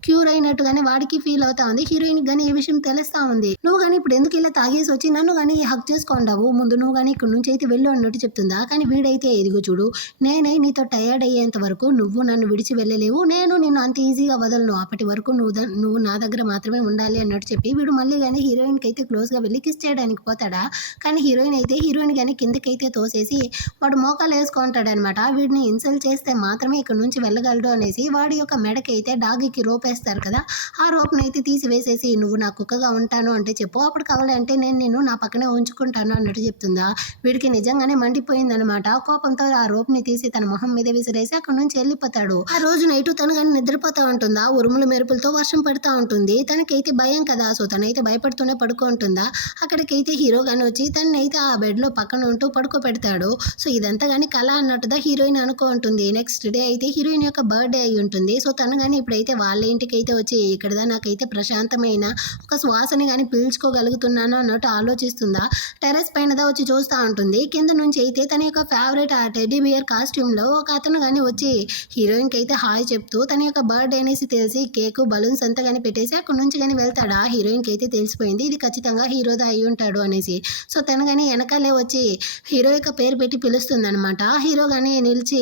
క్యూర్ అయినట్టుగానే వాడికి ఫీల్ అవుతా ఉంది. హీరోయిన్ కానీ ఈ విషయం తెలుస్తా ఉంది. నువ్వు కానీ ఇప్పుడు ఎందుకు ఇలా తాగేసి వచ్చి నన్ను కానీ హక్ చేసుకుంటావు, ముందు నువ్వు కానీ ఇక్కడ నుంచి అయితే వెళ్ళు అన్నట్టు చెప్తుందా. కానీ వీడైతే ఎదుగు చూడు, నేనే నీతో టయర్డ్ అయ్యేంత వరకు నువ్వు నన్ను విడిచి వెళ్ళలేవు, నేను నిన్ను అంత ఈజీగా వదలను, అప్పటి వరకు నువ్వు నా దగ్గర మాత్రమే ఉండాలి అన్నట్టు చెప్పి వీడు మళ్ళీ కానీ హీరోయిన్కి అయితే క్లోజ్గా వెళ్ళి కిస్ చేయడానికి పోతాడా. కానీ హీరోయిన్ అయితే హీరోయిన్ కానీ కిందకైతే తోసేసి వాడు మోకాలు వేసుకుంటాడనమాట. వీడిని ఇన్సల్ట్ చేస్తే మాత్రమే ఇక్కడ నుంచి వెళ్ళగలడు అనేసి వాడి యొక్క మెడకి అయితే డాగికి రోప్ వేస్తారు కదా, ఆ రోప్ని అయితే తీసివేసేసి నువ్వు నా కుక్కగా ఉంటాను అంటే చెప్పు, అప్పుడు కావాలంటే నేను నిన్ను నా పక్కనే ఉంచుకుంటాను అన్నట్టు చెప్తుందా. వీడికి నిజంగానే మండిపోయిందనమాట. కోపంతో ఆ రోప్ని తీసి తన మొహం మీద విసిరేసి అక్కడ నుంచి వెళ్ళిపోతాడు. ఆ రోజు నైట్ తను కానీ నిద్రపోతా ఉంటుందా. ఉరుముల మెరుపులతో వర్షం పడుతూ ఉంటుంది. తనకైతే భయం కదా, సో తనైతే భయపడుతూనే పడుకుంటుందా. అక్కడికైతే హీరో కానీ వచ్చి తనైతే ఆ బెడ్లో పక్కన ఉంటూ పడుకోబెడతాడు. సో ఇదంతా కానీ కళ అన్నట్టుగా హీరోయిన్ అనుకో ఉంటుంది. నెక్స్ట్ డే అయితే హీరోయిన్ యొక్క బర్త్డే అయి ఉంటుంది. సో తను కానీ ఇప్పుడైతే వాళ్ళ ఇంటికి అయితే వచ్చి ఇక్కడదా నాకైతే ప్రశాంతమైన ఒక శ్వాసని కానీ పీల్చుకోగలుగుతున్నాను అన్నట్టు ఆలోచిస్తుందా. టెర్రస్ పైనదా వచ్చి చూస్తూ ఉంటుంది. కింద నుంచి అయితే తన యొక్క ఫేవరెట్ ఆ టెడ్డీ బియర్ కాస్ట్యూమ్లో ఒక అతను కానీ వచ్చి హీరోయిన్కి అయితే హాయ్ చెప్తూ తన యొక్క బర్త్డే అనేసి తెలిసి కేకు బలూన్స్ అంతా కానీ పెట్టేసి అక్కడ నుంచి కానీ వెళ్తాడా. హీరోయిన్కి అయితే తెలిసిపోయింది ఇది ఖచ్చితంగా హీరోదా అయి ఉంటాడు అనేసి. సో తను కానీ వెనకాలే వచ్చి హీరో యొక్క పేరు పెట్టి పిలుస్తుంది అనమాట. హీరో కానీ నిలిచి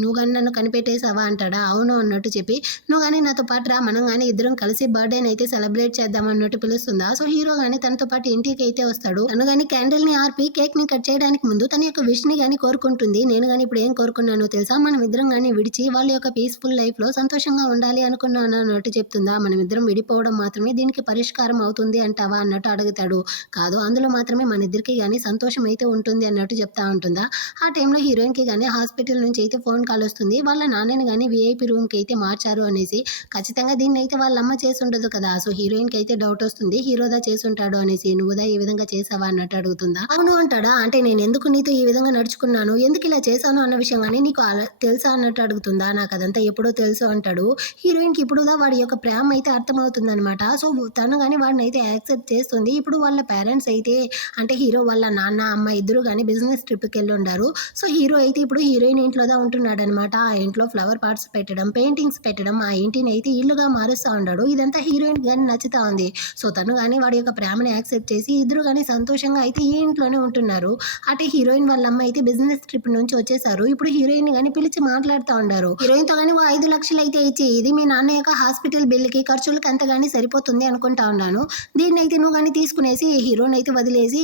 నువ్వు కానీ నన్ను కనిపెట్టేసావా అంటాడా. అవును అన్నట్టు చెప్పి నువ్వు కానీ నాతో పాటు రా, మనం కానీ ఇద్దరం కలిసి బర్త్డేని అయితే సెలబ్రేట్ సెలబ్రేట్ చేద్దాం అన్నట్టు పిలుస్తుందా. సో హీరో గానీ తనతో పాటు ఇంటికి అయితే వస్తాడు. తను గానీ క్యాండిల్ ని ఆర్పి కేక్ ని కట్ చేయడానికి ముందు తన యొక్క విష్ ని గానీ కోరుకుంటుంది. నేను గానీ ఇప్పుడు ఏం కోరుకున్నానో తెలుసా, మనం ఇద్దరం గానీ విడిచి వాళ్ళ యొక్క పీస్ఫుల్ లైఫ్ లో సంతోషంగా ఉండాలి అనుకున్నాను అన్నట్టు చెప్తుందా. మనం ఇద్దరం విడిపోవడం మాత్రమే దీనికి పరిష్కారం అవుతుంది అంటావా అన్నట్టు అడుగుతాడు. కాదు, అందులో మాత్రమే మన ఇద్దరికి గానీ సంతోషం అయితే ఉంటుంది అన్నట్టు చెప్తా ఉంటుందా. ఆ టైంలో హీరోయిన్ కి గానీ హాస్పిటల్ నుంచి అయితే ఫోన్ కాల్ వస్తుంది. వాళ్ళ నాన్నని గానీ వీఐపీ రూమ్ కి అయితే మార్చారు అనేసి. ఖచ్చితంగా దీన్ని అయితే వాళ్ళ అమ్మ చేసి ఉండదు కదా. సో హీరోయిన్ కి అయితే డౌట్ వస్తుంది, హీరోదా చేసి ఉంటాడు అనేసి. నువ్వుదా ఈ విధంగా చేసావా అన్నట్టు అడుగుతుందా. అవును అంటాడా. అంటే నేను ఎందుకు నీతో ఈ విధంగా నడుచుకున్నాను, ఎందుకు ఇలా చేశాను అన్న విషయం కానీ నీకు తెలుసా అన్నట్టు అడుగుతుందా. నాకు అదంతా ఎప్పుడో తెలుసు అంటాడు. హీరోయిన్ కి ఇప్పుడుదా వాడి యొక్క ప్రేమ అయితే అర్థమవుతుంది అనమాట. సో తను కానీ వాడిని అయితే యాక్సెప్ట్ చేస్తుంది. ఇప్పుడు వాళ్ళ పేరెంట్స్ అయితే అంటే హీరో వాళ్ళ నాన్న అమ్మ ఇద్దరు కానీ బిజినెస్ ట్రిప్కి వెళ్ళి ఉండారు. సో హీరో అయితే ఇప్పుడు హీరోయిన్ ఇంట్లోదా ఉంటున్నాడు అనమాట. ఆ ఇంట్లో ఫ్లవర్ పాట్స్ పెట్టడం, పెయింటింగ్స్ పెట్టడం, ఆ ఇంటిని అయితే ఇల్లుగా మారుస్తూ ఉన్నాడు. ఇదంతా హీరోయిన్ కానీ నచ్చుతా ఉంది. సో తను కానీ వాడి యొక్క ప్రేమని యాక్సెప్ట్ చేసి ఇద్దరు కానీ సంతోషంగా అయితే ఈ ఇంట్లోనే ఉంటున్నారు. అటు హీరోయిన్ వాళ్ళ అమ్మ అయితే బిజినెస్ ట్రిప్ నుంచి వచ్చేసారు. ఇప్పుడు హీరోయిన్ గానీ పిలిచి మాట్లాడుతూ ఉండారు. హీరోయిన్ తో గానీ 5 లక్షలు అయితే ఇచ్చి ఇది మీ నాన్న యొక్క హాస్పిటల్ బిల్లుకి ఖర్చులకి అంత గానీ సరిపోతుంది అనుకుంటా ఉన్నాను. దీన్ని అయితే నువ్వు గానీ తీసుకునేసి హీరోని అయితే వదిలేసి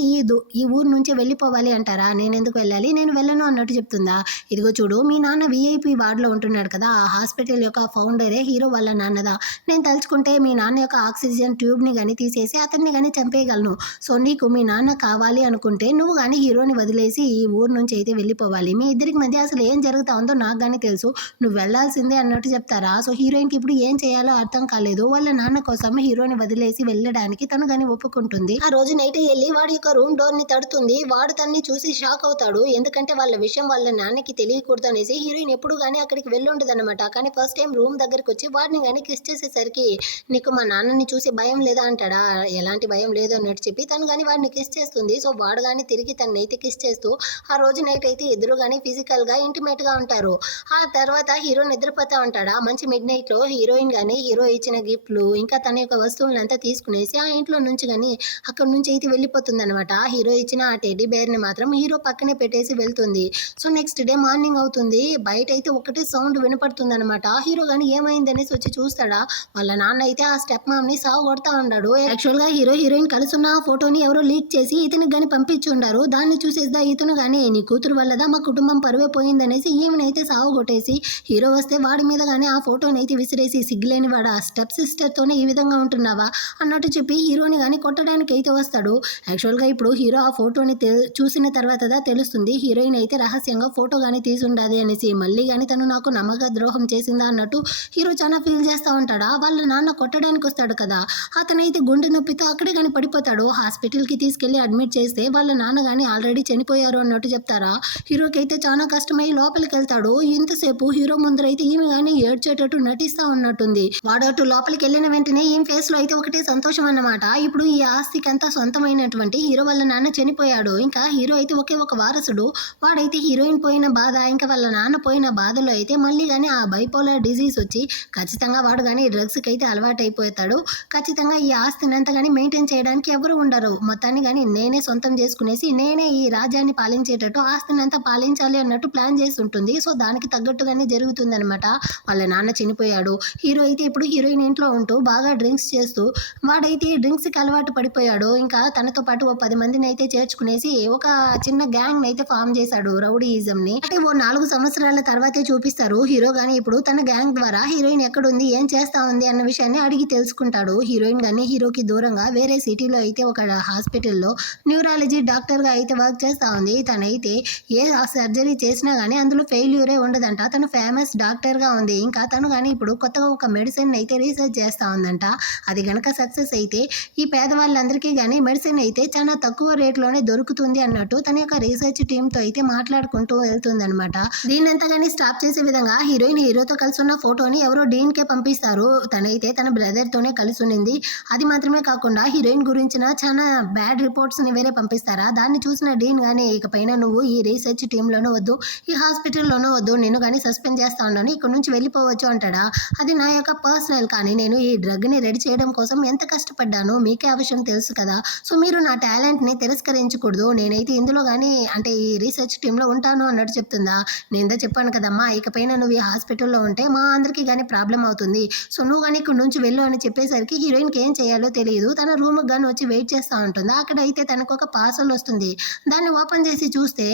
ఈ ఊరు నుంచి వెళ్ళిపోవాలి అంటారా. నేను ఎందుకు వెళ్ళాలి, నేను వెళ్ళను అన్నట్టు చెప్తుందా. ఇదిగో చూడు, మీ నాన్న విఐపి వార్డులో ఉంటున్నాడు కదా, ఆ హాస్పిటల్ యొక్క ఫౌండరే హీరో వాళ్ళ నాన్నదా. నేను తలుచుకుంటే మీ నాన్న యొక్క ఆక్సిజన్ ట్యూబ్ ని గానీ తీసేసి అతన్ని గానీ చంపేయగలను. సో నీకు మీ నాన్న కావాలి అనుకుంటే నువ్వు కానీ హీరోని వదిలేసి ఈ ఊరు నుంచి అయితే వెళ్ళిపోవాలి. మీ ఇద్దరికి మధ్య అసలు ఏం జరుగుతా ఉందో నాకు కానీ తెలుసు, నువ్వు వెళ్లాల్సిందే అన్నట్టు చెప్తారా. సో హీరోయిన్కి ఇప్పుడు ఏం చేయాలో అర్థం కాలేదు. వాళ్ళ నాన్న కోసం హీరోని వదిలేసి వెళ్ళడానికి తను కానీ ఒప్పుకుంటుంది. ఆ రోజు నైట్ వెళ్ళి వాడి యొక్క రూమ్ డోర్ ని తడుతుంది. వాడు తన్ని చూసి షాక్ అవుతాడు. ఎందుకంటే వాళ్ళ విషయం వాళ్ళ నాన్నకి తెలియకూడదు అనేసి హీరోయిన్ ఎప్పుడు కానీ అక్కడికి వెళ్ళుండదు అనమాట. కానీ ఫస్ట్ టైం రూమ్ దగ్గరికి వచ్చి వాడిని కానీ కిస్ చేసేసరికి నీకు మా నాన్నని చూసి భయం లేదా అంటాడా. ఎలాంటి భయం లేదు అన్నట్టు చెప్పి తను కానీ వాడిని కిస్ చేస్తుంది. సో వాడు కానీ తిరిగి తనైతే కిస్ చేస్తూ ఆ రోజు నైట్ అయితే ఇద్దరు కానీ ఫిజికల్ గా ఇంటిమేట్ గా ఉంటారు. ఆ తర్వాత హీరో నిద్రపోతా ఉంటాడా. మంచి మిడ్ నైట్ లో హీరోయిన్ గానీ హీరో ఇచ్చిన గిఫ్ట్లు ఇంకా తన యొక్క వస్తువులంతా తీసుకునేసి ఆ ఇంట్లో నుంచి కానీ అక్కడ నుంచి అయితే వెళ్ళిపోతుంది అనమాట. హీరో ఇచ్చిన ఆ టెడ్డీ బేర్ ని మాత్రం హీరో పక్కనే పెట్టేసి వెళ్తుంది. సో నెక్స్ట్ డే మార్నింగ్ అవుతుంది. బయట అయితే ఒకటే సౌండ్ వినపడుతుంది అనమాట. హీరో గానీ ఏమైంది అనేసి వచ్చి చూస్తాడా. వాళ్ళ నాన్న అయితే ఆ స్టెప్ మామ్ ని సాగు కొడతా ఉన్నాడు. యాక్చువల్ గా హీరో హీరోయిన్ కలుసున్న ఆ ఫోటోని ఎవరో లీక్ చేసి ఇతనికి గానీ పంపించి ఉండారు. దాన్ని చూసేదా ఇతను గానీ నీ కూతురు వల్లదా మా కుటుంబం పరువే పోయిందనేసి ఈమెనైతే సాగు కొట్టేసి హీరో వస్తే వాడి మీద గానీ ఆ ఫోటోని అయితే విసిరేసి సిగ్గులేని వాడు ఆ స్టెప్ సిస్టర్ తోనే ఈ విధంగా ఉంటున్నావా అన్నట్టు చెప్పి హీరోని గానీ కొట్టడానికి అయితే వస్తాడు. యాక్చువల్ గా ఇప్పుడు హీరో ఆ ఫోటోని చూసిన తర్వాత తెలుస్తుంది హీరోయిన్ అయితే రహస్యంగా ఫోటో గానీ తీసుండాది అనేసి. మళ్ళీ గానీ తను నాకు నమ్మక ద్రోహం చేసిందా అన్నట్టు హీరో చాలా ఫీల్ చేస్తూ ఉంటాడా. వాళ్ళ నాన్న కొట్టడానికి వస్తాడు కదా, అతనైతే గుండె నొప్పితో అక్కడే కానీ పడిపోతాడు. హాస్పిటల్కి తీసుకెళ్లి అడ్మిట్ చేస్తే వాళ్ళ నాన్న కానీ ఆల్రెడీ చనిపోయారు అన్నట్టు చెప్తారా. హీరోకి అయితే చాలా కష్టమై లోపలికి వెళ్తాడు. ఇంతసేపు హీరో ముందరైతే ఈమె కానీ ఏడ్చేటట్టు నటిస్తా ఉన్నట్టుంది. వాడు అటు లోపలికి వెళ్ళిన వెంటనే ఈమె ఫేస్ లో అయితే ఒకటే సంతోషం అన్నమాట. ఇప్పుడు ఈ ఆస్తికి అంతా సొంతమైనటువంటి హీరో వాళ్ళ నాన్న చనిపోయాడు. ఇంకా హీరో అయితే ఒకే ఒక వారసుడు. వాడైతే హీరోయిన్ పోయిన బాధ ఇంకా వాళ్ళ నాన్న పోయిన బాధలో అయితే మళ్ళీ కానీ ఆ బైపోలర్ డిజీజ్ వచ్చి ఖచ్చితంగా వాడు కానీ డ్రగ్స్కి అయితే అలవాటు అయిపోతాడు. ఖచ్చితంగా ఈ ఆస్తిని అంతా కానీ మెయింటైన్ చేయడానికి ఎవరు ఉండరు. మొత్తాన్ని కానీ నేనే సొంతం చేసుకునేసి నేనే ఈ రాజ్యాన్ని పాలించేటట్టు ఆస్తిని అంతా పాలించాలి అన్నట్టు ప్లాన్ చేసి ఉంటుంది. సో దానికి తగ్గట్టుగానే జరుగుతుంది అనమాట. వాళ్ళ నాన్న చనిపోయాడు. హీరో అయితే ఇప్పుడు హీరోయిన్ ఇంట్లో ఉంటూ బాగా డ్రింక్స్ చేస్తూ వాడైతే డ్రింక్స్కి అలవాటు పడిపోయాడు. ఇంకా తనతో పాటు ఓ 10 మందిని అయితే చేర్చుకునేసి ఒక చిన్న గ్యాంగ్ అయితే ఫామ్ చేశాడు, రౌడీయిజం ని. అంటే ఓ 4 సంవత్సరాల తర్వాతే చూపిస్తారు. హీరో గానీ ఇప్పుడు తన గ్యాంగ్ ద్వారా హీరోయిన్ ఎక్కడుంది ఏం చేస్తా ఉంది అన్న విషయాన్ని అడిగి తెలుసుకుంటాడు. హీరోయిన్ గానీ హీరోకి దూరంగా వేరే సిటీలో అయితే ఒక హాస్పిటల్లో న్యూరాలజీ డాక్టర్ గా అయితే వర్క్ చేస్తా ఉంది. తనైతే ఏ సర్జరీ చేసినా గానీ అందులో ఫెయిల్యూరే ఉండదంట. తను ఫేమస్ డాక్టర్ గా ఉంది. ఇంకా తను గానీ ఇప్పుడు కొత్తగా ఒక మెడిసిన్ అయితే రీసెర్చ్ చేస్తా ఉందంట. అది గనక సక్సెస్ అయితే ఈ పేదవాళ్ళందరికీ గానీ మెడిసిన్ అయితే చాలా తక్కువ రేట్లోనే దొరుకుతుంది అన్నట్టు తన యొక్క రీసెర్చ్ టీమ్ తో అయితే మాట్లాడుకుంటూ వెళ్తుంది అనమాట. దీన్నంతా గానీ స్టాప్ చేసే విధంగా హీరోయిన్ హీరోతో కలిసి ఉన్న ఫోటోని ఎవరో డీన్ కే పంపిస్తారు. తనైతే తన బ్రదర్ తోనే కలిసి ఉన్నింది. అది మాత్రమే కాకుండా హీరోయిన్ గురించిన చాలా బ్యాడ్ రిపోర్ట్స్ ని వేరే పంపిస్తారా. దాన్ని చూసిన డీన్ గానీ ఇకపైన నువ్వు ఈ రీసెర్చ్ టీంలోనూ వద్దు, ఈ హాస్పిటల్లోనూ వద్దు, నేను కానీ సస్పెండ్ చేస్తా ఉన్నాను, ఇక్కడ నుంచి వెళ్ళిపోవచ్చు అంటాడా. అది నా యొక్క పర్సనల్, కానీ నేను ఈ డ్రగ్ ని రెడీ చేయడం కోసం ఎంత కష్టపడ్డానో మీకే ఆ విషయం తెలుసు కదా. సో మీరు నా టాలెంట్ ని తిరస్కరించకూడదు. నేనైతే ఇందులో కానీ అంటే ఈ రీసెర్చ్ టీంలో ఉంటాను అన్నట్టు చెప్తుందా. నేను చెప్పాను కదమ్మా, ఇకపైన నువ్వు ఈ హాస్పిటల్లో ఉంటే మా అందరికీ కానీ ప్రాబ్లం అవుతుంది. సో నువ్వు కానీ ఇక్కడ నుంచి వెళ్ళు అని చెప్పేసరికి వచ్చేసరికి హీరోయిన్కి ఏం చేయాలో తెలియదు. తన రూమ్కి గాని వచ్చి వెయిట్ చేస్తూ ఉంటుంది. అక్కడైతే తనకు ఒక పార్సల్ వస్తుంది. దాన్ని ఓపెన్ చేసి చూస్తే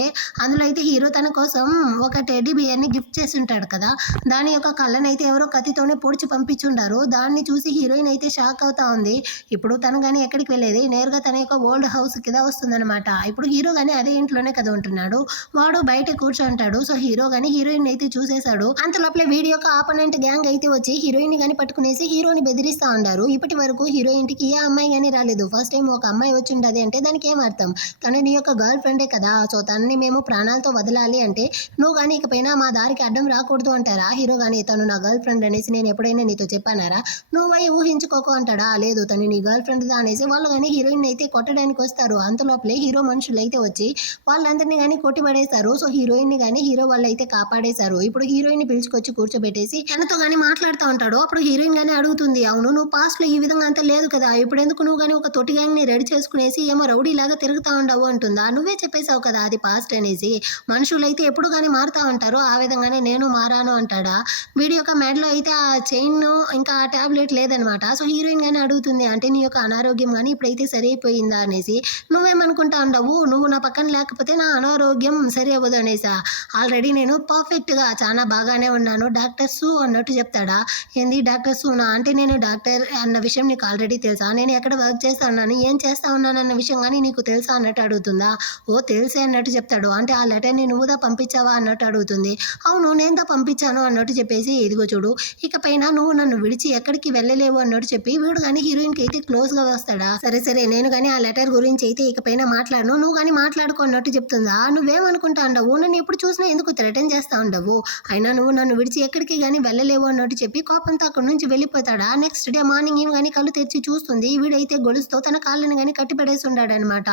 అందులో అయితే హీరో తన కోసం ఒక టెడ్డీ బియర్ని గిఫ్ట్ చేసి ఉంటాడు కదా, దాని యొక్క కళ్ళనైతే ఎవరో కత్తితోనే పొడిచి పంపించుండారు. దాన్ని చూసి హీరోయిన్ అయితే షాక్ అవుతా ఉంది. ఇప్పుడు తను కానీ ఎక్కడికి వెళ్ళేది, నేరుగా తన యొక్క ఓల్డ్ హౌస్ కింద వస్తుందన్నమాట. ఇప్పుడు హీరో కానీ అదే ఇంట్లోనే కదా ఉంటున్నాడు. వాడు బయట కూర్చుంటాడు. సో హీరో కానీ హీరోయిన్ అయితే చూసేశాడు. అంతలోపలే వీడి యొక్క ఆపోనెంట్ గ్యాంగ్ అయితే వచ్చి హీరోయిన్ గాని పట్టుకునేసి హీరోని బెదిరిస్తా ఉండారు. ఇప్పటి వరకు హీరో ఇంటికి ఏ అమ్మాయి గానీ రాలేదు. ఫస్ట్ టైం ఒక అమ్మాయి వచ్చి ఉండదు అంటే దానికి ఏం అర్థం, తను నీ యొక్క గర్ల్ ఫ్రెండే కదా, సో తనని మేము ప్రాణాలతో వదలాలి అంటే నువ్వు కానీ ఇకపైన మా దారికి అడ్డం రాకూడదు అంటారా. హీరో కానీ తను నా గర్ల్ ఫ్రెండ్ అనేసి నేను ఎప్పుడైనా నీతో చెప్పానారా, నువ్వై ఊహించుకోకు అంటాడా. లేదు తను నీ గర్ల్ ఫ్రెండ్ దా అనేసి వాళ్ళు కానీ హీరోయిన్ అయితే కొట్టడానికి వస్తారు. అంతలోపలే హీరో మనుషులు అయితే వచ్చి వాళ్ళందరినీ కానీ కొట్టి పడేస్తారు. సో హీరోయిన్ ని కానీ హీరో వాళ్ళు అయితే కాపాడేశారు. ఇప్పుడు హీరోయిన్ ని పిలుచుకొచ్చి కూర్చోబెట్టేసి తనతో కానీ మాట్లాడుతూ ఉంటాడు. అప్పుడు హీరోయిన్ గానీ అడుగుతుంది, అవును నువ్వు పాస్ట్ లో ఈ విధంగా అంతా లేదు కదా, ఇప్పుడు ఎందుకు నువ్వు కానీ ఒక తొట్టి గ్యాంగ్ ని రెడీ చేసుకునేసి ఏమో రౌడీ లాగా తిరుగుతా ఉండవు అంటుందా. నువ్వే చెప్పేశావు కదా అది పాస్ట్ అనేసి, మనుషులు అయితే ఎప్పుడు కానీ మారుతా ఉంటారు, ఆ విధంగానే నేను మారాను అంటాడా. వీడి యొక్క మెడలో అయితే ఆ చైన్ ఇంకా ఆ టాబ్లెట్ లేదనమాట. సో హీరోయిన్ గానీ అడుగుతుంది, అంటే నీ యొక్క అనారోగ్యం కానీ ఇప్పుడైతే సరి అయిపోయిందా అనేసి. నువ్వేమనుకుంటా ఉండవు, నువ్వు నా పక్కన లేకపోతే నా అనారోగ్యం సరి అవ్వదు అనేసా. ఆల్రెడీ నేను పర్ఫెక్ట్గా చాలా బాగానే ఉన్నాను డాక్టర్ సు అన్నట్టు చెప్తాడా. ఏంది డాక్టర్ సూనా అంటే, నేను డాక్టర్ అన్న విషయం నీకు ఆల్రెడీ తెలుసా, నేను ఎక్కడ వర్క్ చేస్తా ఉన్నాను, ఏం చేస్తా ఉన్నాను అన్న విషయం కానీ నీకు తెలుసా అన్నట్టు అడుగుతుందా. ఓ తెలిసే అన్నట్టు చెప్తాడు. అంటే ఆ లెటర్ని నువ్వుదా పంపించావా అన్నట్టు అడుగుతుంది. అవును నేనుదా పంపించాను అన్నట్టు చెప్పేసి, ఇదిగో చూడు ఇకపైన నువ్వు నన్ను విడిచి ఎక్కడికి వెళ్ళలేవు అన్నట్టు చెప్పి వీడు కానీ హీరోయిన్కి అయితే క్లోజ్గా వస్తాడా. సరే సరే నేను కానీ ఆ లెటర్ గురించి అయితే ఇకపైన మాట్లాడను, నువ్వు కానీ మాట్లాడుకో అన్నట్టు చెప్తుందా. నువ్వేమనుకుంటా ఉండవు, నన్ను ఎప్పుడు చూసినా ఎందుకు థ్రెటన్ చేస్తా ఉండవు, అయినా నువ్వు నన్ను విడిచి ఎక్కడికి కానీ వెళ్ళలేవు అన్నట్టు చెప్పి కోపంతో అక్కడి నుంచి వెళ్ళిపోతాడా. నెక్స్ట్ డే మార్నింగ్ ఏమి కానీ కళ్ళు తెరిచి చూస్తుంది. వీడైతే గొలుసుతో తన కాళ్ళని కానీ కట్టి పడేసి ఉన్నాడనమాట.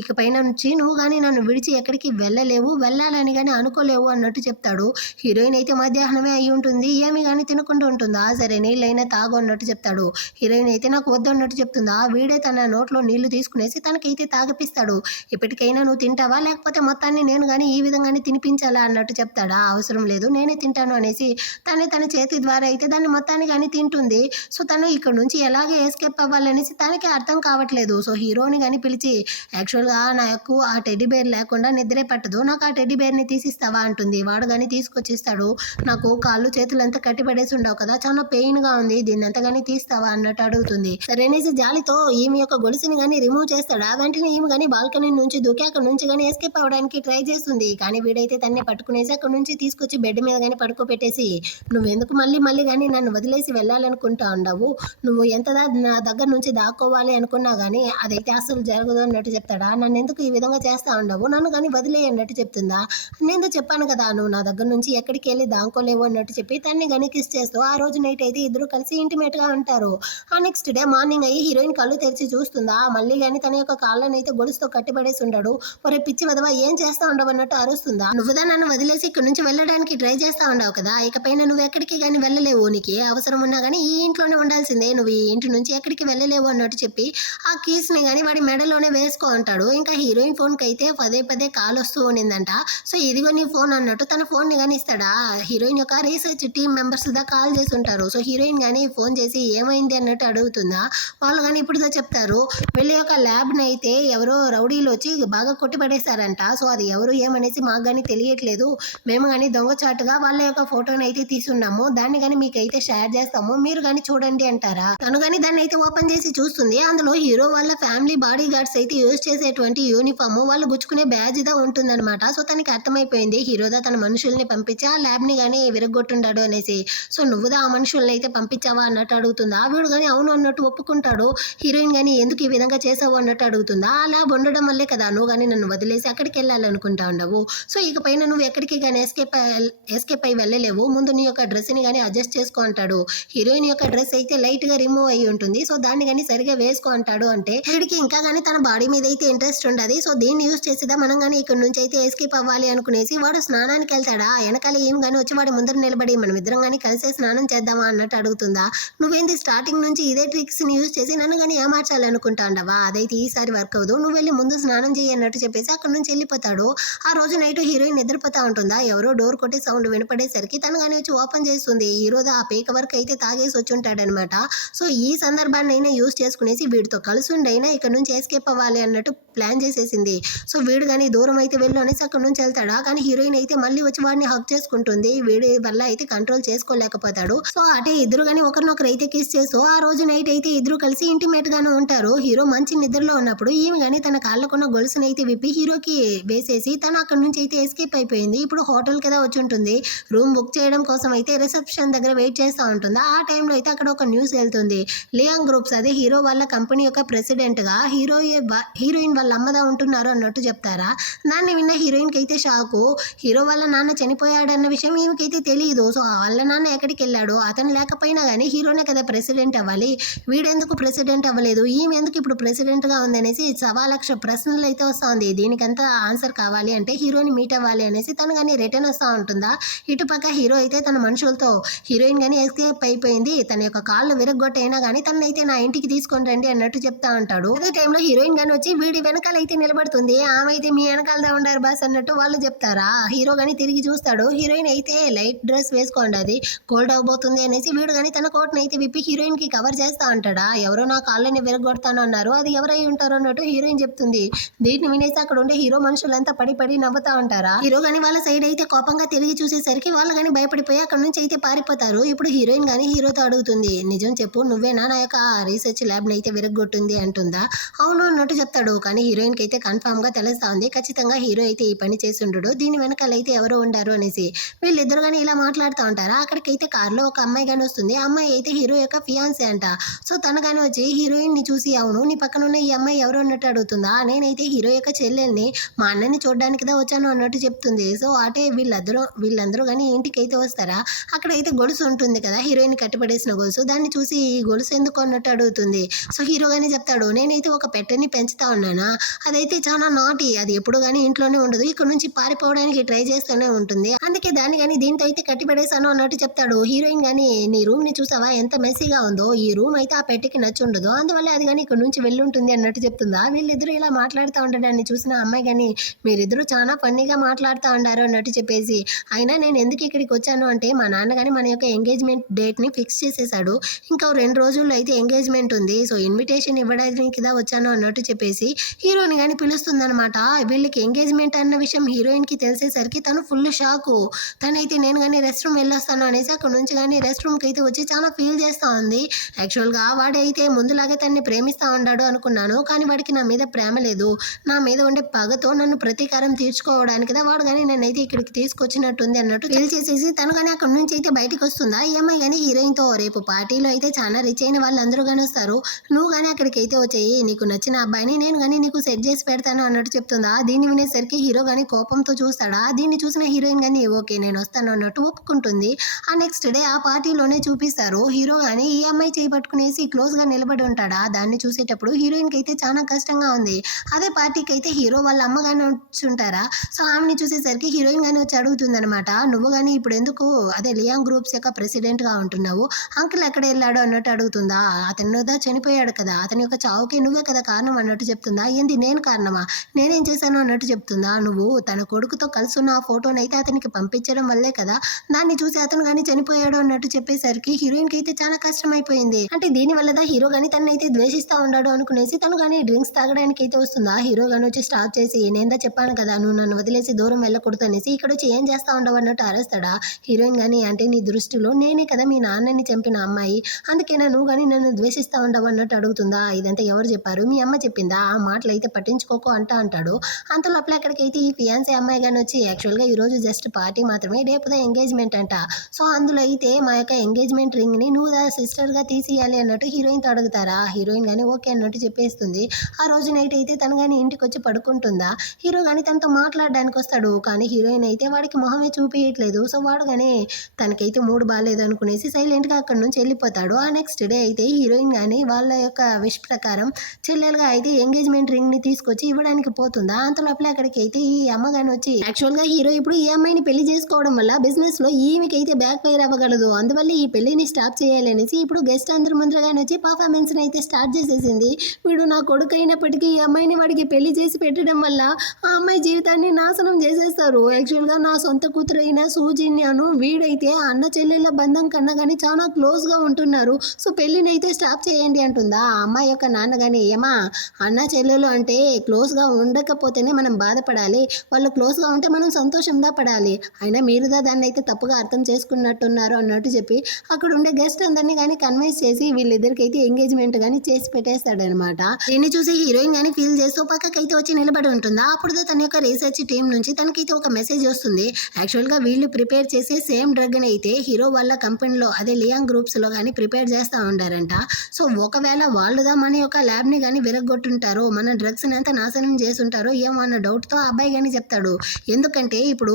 ఇకపైన నుంచి నువ్వు కానీ నన్ను విడిచి ఎక్కడికి వెళ్ళలేవు, వెళ్ళాలని కానీ అనుకోలేవు అన్నట్టు చెప్తాడు. హీరోయిన్ అయితే మధ్యాహ్నమే అయి ఉంటుంది, ఏమి కానీ తినకుండా ఉంటుందా. సరే నీళ్ళైనా తాగు అన్నట్టు చెప్తాడు. హీరోయిన్ అయితే నాకు వద్దు అన్నట్టు చెప్తుందా. వీడే తన నోట్లో నీళ్లు తీసుకునేసి తనకైతే తాగిపిస్తాడు. ఇప్పటికైనా నువ్వు తింటావా లేకపోతే మొత్తాన్ని నేను కానీ ఈ విధంగానే తినిపించాలా అన్నట్టు చెప్తాడా. అవసరం లేదు నేనే తింటాను అనేసి తన చేతి ద్వారా అయితే దాన్ని మొత్తాన్ని కానీ తింటుంది. సో తను ఇక్కడ నుంచి ఎలాగే ఎస్కేప్ అవ్వాలనేసి తనకి అర్థం కావట్లేదు. సో హీరోని కానీ పిలిచి, యాక్చువల్గా నాకు ఆ టెడ్డీ బేర్ లేకుండా నిద్రే పట్టదు, నాకు ఆ టెడ్డీ బేర్ని తీసిస్తావా అంటుంది. వాడు కానీ తీసుకొచ్చిస్తాడు. నాకు కాళ్ళు చేతులు అంతా కట్టి పడేసి ఉండవు కదా, చాలా పెయిన్గా ఉంది, దీన్ని అంతగాని తీస్తావా అన్నట్టు అడుగుతుంది. సరేనేసి జాలితో ఈమె యొక్క గొలుసుని కానీ రిమూవ్ చేస్తాడా. వెంటనే ఈమె కానీ బాల్కనీ నుంచి దూకి అక్కడ నుంచి కానీ ఎస్కేప్ అవ్వడానికి ట్రై చేస్తుంది. కానీ వీడైతే తన్ని పట్టుకునేసి అక్కడ నుంచి తీసుకొచ్చి బెడ్ మీద కానీ పడుకోబెట్టేసి, నువ్వెందుకు మళ్ళీ మళ్ళీ కానీ నన్ను వదిలేసి వెళ్ళాలనుకుంటా ఉండవు, నువ్వు ఎంత నా దగ్గర నుంచి దాక్కోవాలి అనుకున్నా కానీ అదైతే అసలు జరగదు అన్నట్టు చెప్తాడా. నన్ను ఎందుకు ఈ విధంగా చేస్తా ఉండవు, నన్ను కానీ వదిలే అన్నట్టు చెప్తుందా. నేను చెప్పాను కదా నువ్వు నా దగ్గర నుంచి ఎక్కడికి వెళ్ళి దాక్కోలేవు అన్నట్టు చెప్పి తన్ని కానీ కిస్ చేస్తూ ఆ రోజు నైట్ అయితే ఇద్దరు కలిసి ఇంటిమేట్గా ఉంటారు. ఆ నెక్స్ట్ డే మార్నింగ్ అయ్యి హీరోయిన్ కళ్ళు తెరిచి చూస్తుందా. మళ్ళీ కానీ తన యొక్క కాళ్ళని అయితే గొలుసుతో కట్టిపడేసి ఉంటాడు. ఒరే పిచ్చి వదవా ఏం చేస్తా ఉండవు అన్నట్టు అరుస్తుందా. నువ్వుదా నన్ను వదిలేసి ఇక్కడ నుంచి వెళ్ళడానికి ట్రై చేస్తా ఉండవు కదా, ఇకపైన నువ్వు ఎక్కడికి కానీ వెళ్ళలేవు, నీకు ఏ అవసరం ఉన్నా కానీ ఈ ఇంట్లోనే ఉండాల్సిందే, నువ్వు ఈ ఇంటి నుంచి ఎక్కడికి వెళ్ళలేవు అన్నట్టు చెప్పి ఆ కీస్ని కానీ వాడి మెడలోనే వేసుకో అంటాడు. ఇంకా హీరోయిన్ ఫోన్కి అయితే పదే పదే కాల్ వస్తూ ఉండిందంట. సో ఇదిగో నీ ఫోన్ అన్నట్టు తన ఫోన్ని కానీ ఇస్తాడా. హీరోయిన్ యొక్క రీసెర్చ్ టీమ్ మెంబర్స్ దా కాల్ చేసి ఉంటారు. సో హీరోయిన్ కానీ ఫోన్ చేసి ఏమైంది అన్నట్టు అడుగుతుందా. వాళ్ళు కానీ ఇప్పుడు చెప్తారు, వీళ్ళ యొక్క ల్యాబ్ని అయితే ఎవరో రౌడీలు వచ్చి బాగా కొట్టి పడేశారంట. సో అది ఎవరు ఏమనేసి మాకు కానీ తెలియట్లేదు, మేము కానీ దొంగచాటుగా వాళ్ళ యొక్క ఫోటోని అయితే తీసున్నాము, దాన్ని కానీ మీకు అయితే షేర్ చేస్తాము, మీరు కానీ చూడండి అంటారా. తను కానీ దాన్ని అయితే ఓపెన్ చేసి చూస్తుంది. అందులో హీరో వాళ్ళ ఫ్యామిలీ బాడీ గార్డ్స్ అయితే యూజ్ చేసేటువంటి యూనిఫామ్ వాళ్ళు గుచ్చుకునే బ్యాజ్ దా ఉంటుందన్నమాట. సో తనకి అర్థమైపోయింది హీరోదా తన మనుషుల్ని పంపించి ఆ ల్యాబ్ని కానీ విరగొట్టుంటాడు అనేసి. సో నువ్వుదా ఆ మనుషుల్ని అయితే పంపించావా అన్నట్టు అడుగుతుందా. వీడు కానీ అవును అన్నట్టు ఒప్పుకుంటాడు. హీరోయిన్ కానీ ఎందుకు ఈ విధంగా చేసావు అన్నట్టు అడుగుతుందా. ఆ ల్యాబ్ ఉండడం వల్లే కదా నువ్వు కానీ నన్ను వదిలేసి అక్కడికి వెళ్ళాలనుకుంటా ఉండవు, సో ఇకపైన నువ్వు ఎక్కడికి కానీ ఎస్కేప్ అయి వెళ్ళలేవు, ముందు నీ యొక్క డ్రెస్ని కానీ అడ్జస్ట్ చేసుకో అంటాడు. హీరోయిన్ యొక్క డ్రెస్ అయితే లైట్గా రిమూవ్ అయ్యి ఉంటుంది. సో దాన్ని కానీ సరిగా వేసుకో అంటాడు. అంటే వీడికి ఇంకా కానీ తన బాడీ మీద అయితే ఇంట్రెస్ట్ ఉండదు. సో దీన్ని యూజ్ చేసేదా మనం కానీ ఇక్కడ నుంచి అయితే ఎస్కేప్ అవ్వాలి అనుకునేసి వాడు స్నానానికి వెళ్తాడా. వెనకాల ఏం కానీ వచ్చి వాడి ముందర నిలబడి మనం ఇద్దరం కానీ కలిసే స్నానం చేద్దామా అన్నట్టు అడుగుతుందా. నువ్వేంది స్టార్టింగ్ నుంచి ఇదే ట్రిక్స్ని యూజ్ చేసి నన్ను కానీ ఏమార్చాలనుకుంటా ఉండవా, అదైతే ఈసారి వర్క్ అవ్వదు, నువ్వు వెళ్ళి ముందు స్నానం చేయి అన్నట్టు చెప్పేసి అక్కడ నుంచి వెళ్ళిపోతాడు. ఆ రోజు నైట్ హీరోయిన్ నిద్రపోతా ఉంటుందా. ఎవరో డోర్ కొట్టి సౌండ్ వినపడేసరికి తను కానీ వచ్చి ఓపెన్ చేస్తుంది. హీరోదా ఆ పేక వరకు అయితే తాగేసి వచ్చి ఉంటాడనమాట. సో ఈ సందర్భాన్ని అయినా యూజ్ చేసుకునేసి వీడితో కలిసి ఉండైనా ఇక్కడ నుంచి ఎస్కేప్ అవ్వాలి అన్నట్టు ప్లాన్ చేసేసింది. సో వీడు కానీ దూరం అయితే వెళ్ళు అనేసి అక్కడ నుంచి వెళ్తాడా, కానీ హీరోయిన్ అయితే మళ్ళీ వచ్చి వాడిని హక్ చేసుకుంటుంది. వీడి వల్ల అయితే కంట్రోల్ చేసుకోలేకపోతాడు. సో అటే ఇద్దరు కానీ ఒకరినొకరు అయితే కిస్ చేస్తూ ఆ రోజు నైట్ అయితే ఇద్దరు కలిసి ఇంటిమేట్ గానే ఉంటారు. హీరో మంచి నిద్రలో ఉన్నప్పుడు ఈమె కానీ తన కాళ్ళకున్న గొలుసును అయితే విప్పి హీరోకి వేసేసి తను అక్కడ నుంచి అయితే ఎస్కేప్ అయిపోయింది. ఇప్పుడు హోటల్ కదా వచ్చి ఉంటుంది. రూమ్ బుక్ చేయడం కోసం అయితే రిసెప్షన్ దగ్గర వెయిట్ చేస్తూ ఉంటుంది. ఆ టైంలో అయితే అక్కడ ఒక న్యూస్ వెళ్తుంది. లియాంగ్ గ్రూప్స్ అదే హీరో వాళ్ళ కంపెనీ యొక్క ప్రెసిడెంట్ గా హీరోయిన్ వాళ్ళ అమ్మదా ఉంటున్నారు అన్నట్టు చెప్తారా. దాన్ని విన్న హీరోయిన్ కి అయితే షాకు. హీరో వాళ్ళ నాన్న చనిపోయాడన్న విషయం ఈమెకైతే తెలియదు. సో వాళ్ళ నాన్న ఎక్కడికి వెళ్ళాడు, అతను లేకపోయినా కానీ హీరోనే కదా ప్రెసిడెంట్ అవ్వాలి, వీడెందుకు ప్రెసిడెంట్ అవ్వలేదు, ఈమె ఎందుకు ఇప్పుడు ప్రెసిడెంట్ గా ఉంది అనేసి 1,000,000 ప్రశ్నలు అయితే వస్తుంది. దీనికంతా ఆన్సర్ కావాలి అంటే హీరోని మీట్ అవ్వాలి అనేసి తను కానీ రిటర్న్ వస్తూ ఉంటుందా. ఇటుపక్క హీరో అయితే తన మనుషులతో హీరోయిన్ కానీ ఎస్కేప్ అయిపోయింది, తన యొక్క కాళ్ళు విరగొట్టైనా కానీ తనైతే నా ఇంటికి తీసుకొని రండి అన్నట్టు చెప్తా ఉంటాడు. అదే టైంలో హీరోయిన్ కానీ వచ్చి వీడి వెనకాల అయితే నిలబడుతుంది. ఆమె అయితే మీ వెనకాలదా ఉండారు బాస్ అన్నట్టు వాళ్ళు చెప్తారా. హీరో కానీ తిరిగి చూస్తాడు. హీరోయిన్ అయితే లైట్ డ్రెస్ వేసుకోండి, అది కోల్డ్ అవబోతుంది అనేసి వీడు కానీ తన కోట్ని అయితే విప్పి హీరోయిన్ కి కవర్ చేస్తా ఉంటాడా. ఎవరో నా కాళ్ళని విరగొడతాను అన్నారు, అది ఎవరై ఉంటారు అన్నట్టు హీరోయిన్ చెప్తుంది. దీన్ని వినేసి అక్కడ ఉండే హీరో మనుషులంతా పడి నవ్వుతా ఉంటారా. హీరో కానీ వాళ్ళ సైడ్ అయితే కోపంగా తిరిగి చూసేసరికి వాళ్ళు కానీ భయపడిపోయి అక్కడ నుంచి అయితే పారిపోతారు. ఇప్పుడు హీరోయిన్ కానీ హీరోతో అడుగుతుంది, నిజం చెప్పు, నువ్వేనా నా యొక్క రీసెర్చ్ ల్యాబ్ ని అయితే విరగొట్టింది అంటుందా. అవును అన్నట్టు చెప్తాడు. కానీ హీరోయిన్ కి అయితే కన్ఫామ్ గా తెలుస్తా ఉంది, ఖచ్చితంగా హీరో అయితే ఈ పని చేసి ఉండడు, దీని వెనకాల అయితే ఎవరో ఉండారు అనేసి. వీళ్ళిద్దరు కానీ ఇలా మాట్లాడుతూ ఉంటారా. అక్కడికైతే కార్లో ఒక అమ్మాయి కానీ వస్తుంది. ఆ అమ్మాయి అయితే హీరో యొక్క ఫియాన్సీ అంట. సో తను కానీ వచ్చి హీరోయిన్ ని చూసి, అవును నీ పక్కన ఉన్న ఈ అమ్మాయి ఎవరు అన్నట్టు అడుగుతుందా. నేనైతే హీరో యొక్క చెల్లెల్ని, మా అన్నని చూడడానికి దా వచ్చాను అన్నట్టు చెప్తుంది. సో అటే వీళ్ళందరూ కానీ ఇంటికి అయితే వస్తారా. అక్కడైతే గొలుసు ఉంటుంది కదా, హీరోయిన్ కట్టిపడేసిన గొలుసు, దాన్ని చూసి ఈ గొలుసు ఎందుకు అన్నట్టు అడుగుతుంది. సో హీరో కానీ చెప్తాడు, నేనైతే ఒక పెట్టని పెంచుతా ఉన్నానా, అదైతే చాలా నాటి, అది ఎప్పుడు కానీ ఇంట్లోనే ఉండదు, ఇక్కడ నుంచి పారిపోవడానికి ట్రై చేస్తూనే ఉంటుంది, అందుకే దాన్ని కానీ దీంతో అయితే కట్టిపడేసాను అన్నట్టు చెప్తాడు. హీరోయిన్ కానీ నీ రూమ్ ని చూసావా ఎంత మెస్సీగా ఉందో, ఈ రూమ్ అయితే ఆ పెట్టికి నచ్చి ఉండదు, అందువల్ల అది కానీ ఇక్కడ నుంచి వెళ్ళుంటుంది అన్నట్టు చెప్తుందా. వీళ్ళిద్దరూ ఇలా మాట్లాడుతూ ఉండడాన్ని చూసిన అమ్మాయి కానీ మీరిద్దరూ చాలా ఫన్నీగా మాట్లాడుతూ ఉండారు అన్నట్టు చెప్పేసి, అయినా నేను ఎందుకు ఇక్కడికి వచ్చాను అంటే మా నాన్న కానీ మన యొక్క ఎంగేజ్మెంట్ డేట్ ని ఫిక్స్ చేసేసాడు, ఇంకా 2 రోజుల్లో అయితే ఎంగేజ్మెంట్ ఉంది, సో ఇన్విటేషన్ ఇవ్వడానికి దా వచ్చాను అన్నట్టు చెప్పేసి హీరోని కానీ పిలుస్తుందనమాట. వీళ్ళకి ఎంగేజ్మెంట్ అన్న విషయం హీరోయిన్ కి తెలిసేసరికి తను ఫుల్ షాకు. తనైతే నేను కానీ రెస్ట్ రూమ్ వెళ్ళొస్తాను అనేసి అక్కడ నుంచి కానీ రెస్ట్ రూమ్ కి అయితే వచ్చి చాలా ఫీల్ చేస్తా ఉంది. యాక్చువల్ గా వాడైతే ముందులాగే తనని ప్రేమిస్తా ఉన్నాడు అనుకున్నాను, కానీ వాడికి నా మీద ప్రేమ లేదు, నా మీద ఉండే పగతో నన్ను ప్రతీకారం తీర్చుకోవడానికి వాడు కానీ నన్నైతే ఇక్కడికి తీసుకొచ్చినట్టుంది అన్నట్టు ఫీల్ చేసేసి తను కానీ అక్కడ నుంచి అయితే బయటకు వస్తుందా. ఈ అమ్మాయి కానీ హీరోయిన్ తో రేపు పార్టీలో అయితే చాలా రిచ్ అయిన వాళ్ళందరూ కానీ వస్తారు, నువ్వు కానీ అక్కడికి అయితే వచ్చేయి, నీకు నచ్చిన అబ్బాయిని నేను కానీ నీకు సెట్ చేసి పెడతాను అన్నట్టు చెప్తుందా. దీన్ని వినేసరికి హీరో కానీ కోపంతో చూస్తాడా. దీన్ని చూసిన హీరోయిన్ కానీ ఓకే నేను వస్తాను అన్నట్టు ఒప్పుకుంటుంది. ఆ నెక్స్ట్ డే ఆ పార్టీలోనే చూపిస్తారు. హీరో కానీ ఈ అమ్మాయి చేయి పట్టుకునేసి క్లోజ్ గా నిలబడి ఉంటాడా. దాన్ని చూసేటప్పుడు హీరోయిన్ కి అయితే చాలా కష్టంగా ఉంది. అదే పార్టీకి అయితే హీరో వాళ్ళ అమ్మ కానీ వచ్చుంటారా. సో ఆమెని చూసేసరికి హీరోయిన్ కానీ వచ్చి అడుగుతుంది అనమాట, నువ్వు కానీ ఇప్పుడు ఎందుకు అదే లియాంగ్ గ్రూప్స్ యొక్క ప్రెసిడెంట్ గా ఉంటున్నావు, అంకుల్ ఎక్కడ వెళ్ళాడు అన్నట్టు అడుగుతుందా. అతను చనిపోయాడు కదా, అతని యొక్క చావుకి నువ్వే కదా కారణం అన్నట్టు చెప్తుందా. ఏంది నేను కారణమా, నేనేం చేశాను అన్నట్టు చెప్తుందా. నువ్వు తన కొడుకుతో కలిసి ఉన్న ఆ ఫోటోని అయితే అతనికి పంపించడం వల్లే కదా దాన్ని చూసి అతను కానీ చనిపోయాడు అన్నట్టు చెప్పేసరికి హీరోయిన్ కి అయితే చాలా కష్టం అయిపోయింది. అంటే దీని వల్ల హీరో కానీ తను అయితే ద్వేషిస్తా ఉన్నాడు అనుకునేసి తను కానీ డ్రింక్స్ తాగడానికి అయితే వస్తుందా. హీరో కానీ వచ్చి స్టాప్ చేసి, నేందా చెప్పాను కదా నువ్వు నన్ను వదిలేసి దూరం వెళ్ళకూడదు అనేసి, ఇక్కడ వచ్చి ఏం చేస్తా ఉండవు అన్నట్టు అరేస్తాడా. హీరోయిన్ కానీ అంటే నీ దృష్టిలో నేనే కదా మీ నాన్నని చంపిన అమ్మాయి, అందుకేనా నువ్వు కానీ నన్ను ద్వేషిస్తా ఉండవు అన్నట్టు అడుగుతుందా. ఇదంతా ఎవరు చెప్పారు, మీ అమ్మ చెప్పిందా, ఆ మాటలు అయితే పట్టించుకోకు అంటాడు. అంత లోపల అక్కడికైతే ఈ ఫియాన్సీ అమ్మాయి కానీ వచ్చి, యాక్చువల్గా ఈ రోజు జస్ట్ పార్టీ మాత్రమే, రేపు ఎంగేజ్మెంట్ అంట, సో అందులో అయితే మా యొక్క ఎంగేజ్మెంట్ రింగ్ ని నువ్వు సిస్టర్ గా తీసేయాలి అన్నట్టు హీరోయిన్ తో అడుగుతారా. హీరోయిన్ కానీ ఓకే అన్నట్టు చెప్పేస్తుంది. ఆ రోజు నైట్ అయితే తను కానీ ఇంటికి వచ్చి పడుకుంటుందా. హీరో కానీ తనతో మాట్లాడడానికి వస్తాడు, కానీ హీరోయిన్ అయితే వాడికి మొహమే చూపించట్లేదు. సో వాడు కానీ తనకైతే మూడు బాగాలేదు అనుకునేసి సైలెంట్ గా అక్కడ నుంచి వెళ్ళిపోతాడు. ఆ నెక్స్ట్ డే అయితే హీరోయిన్ కానీ వాళ్ళ యొక్క విష్ ప్రకారం చెల్లెలుగా అయితే ఎంగేజ్మెంట్ రింగ్ ని తీసుకొచ్చి ఇవ్వడానికి పోతుందా. అంత లోపల అక్కడికి అయితే ఈ అమ్మగాని వచ్చి, యాక్చువల్ గా హీరో ఇప్పుడు ఈ అమ్మాయిని పెళ్లి చేసుకోవడం వల్ల బిజినెస్ లో ఈమెకైతే బ్యాక్ ఫైర్ అవ్వగలదు, అందువల్ల ఈ పెళ్లిని స్టాప్ చేయాలి అనేసి ఇప్పుడు గెస్ట్ అందరి ముందరగానే వచ్చి పర్ఫార్మెన్స్ అయితే స్టార్ట్ చేసేసింది. వీడు నా కొడుకు అయినప్పటికీ ఈ అమ్మాయిని వాడికి పెళ్లి చేసి పెట్టడం వల్ల ఆ అమ్మాయి జీవితాన్ని నాశనం చేసేస్తారు. యాక్చువల్ గా నా సొంత కూతురు అయిన సూజిన్యాను వీడైతే అన్న చెల్లెళ్ళ బంధం కన్నా కానీ చాలా క్లోజ్ గా ఉంటున్నాడు. ఉన్నారు. సో పెళ్ళిని అయితే స్టాప్ చేయండి అంటుందా. ఆ అమ్మాయి యొక్క నాన్న కానీ ఏమా అన్న చెల్లెలు అంటే క్లోజ్గా ఉండకపోతేనే మనం బాధపడాలి, వాళ్ళు క్లోజ్గా ఉంటే మనం సంతోషంగా పడాలి, అయినా మీరుదా దాన్ని అయితే తప్పుగా అర్థం చేసుకున్నట్టున్నారు అన్నట్టు చెప్పి అక్కడ ఉండే గెస్ట్ అందరినీ కానీ కన్విన్స్ చేసి వీళ్ళిద్దరికి అయితే ఎంగేజ్మెంట్ కానీ చేసి పెట్టేస్తాడనమాట. దీన్ని చూసి హీరోయిన్ కానీ ఫీల్ చేస్తూ పక్కకైతే వచ్చి నిలబడి ఉంటుందా. అప్పుడు తన యొక్క రీసెర్చ్ టీం నుంచి తనకైతే ఒక మెసేజ్ వస్తుంది. యాక్చువల్గా వీళ్ళు ప్రిపేర్ చేసే సేమ్ డ్రగ్ అయితే హీరో వాళ్ళ కంపెనీలో అదే లియాంగ్ గ్రూప్స్లో కానీ ప్రిపేర్ చేస్తూ ఉంటారంట. సో ఒకవేళ వాళ్ళుదా మన యొక్క ల్యాబ్ని కానీ విరగొట్టుంటారో, మన డ్రగ్స్ని అంతా నాశనం చేసి ఉంటారో ఏమో అన్న డౌట్తో ఆ అబ్బాయి కానీ చెప్తాడు. ఎందుకంటే ఇప్పుడు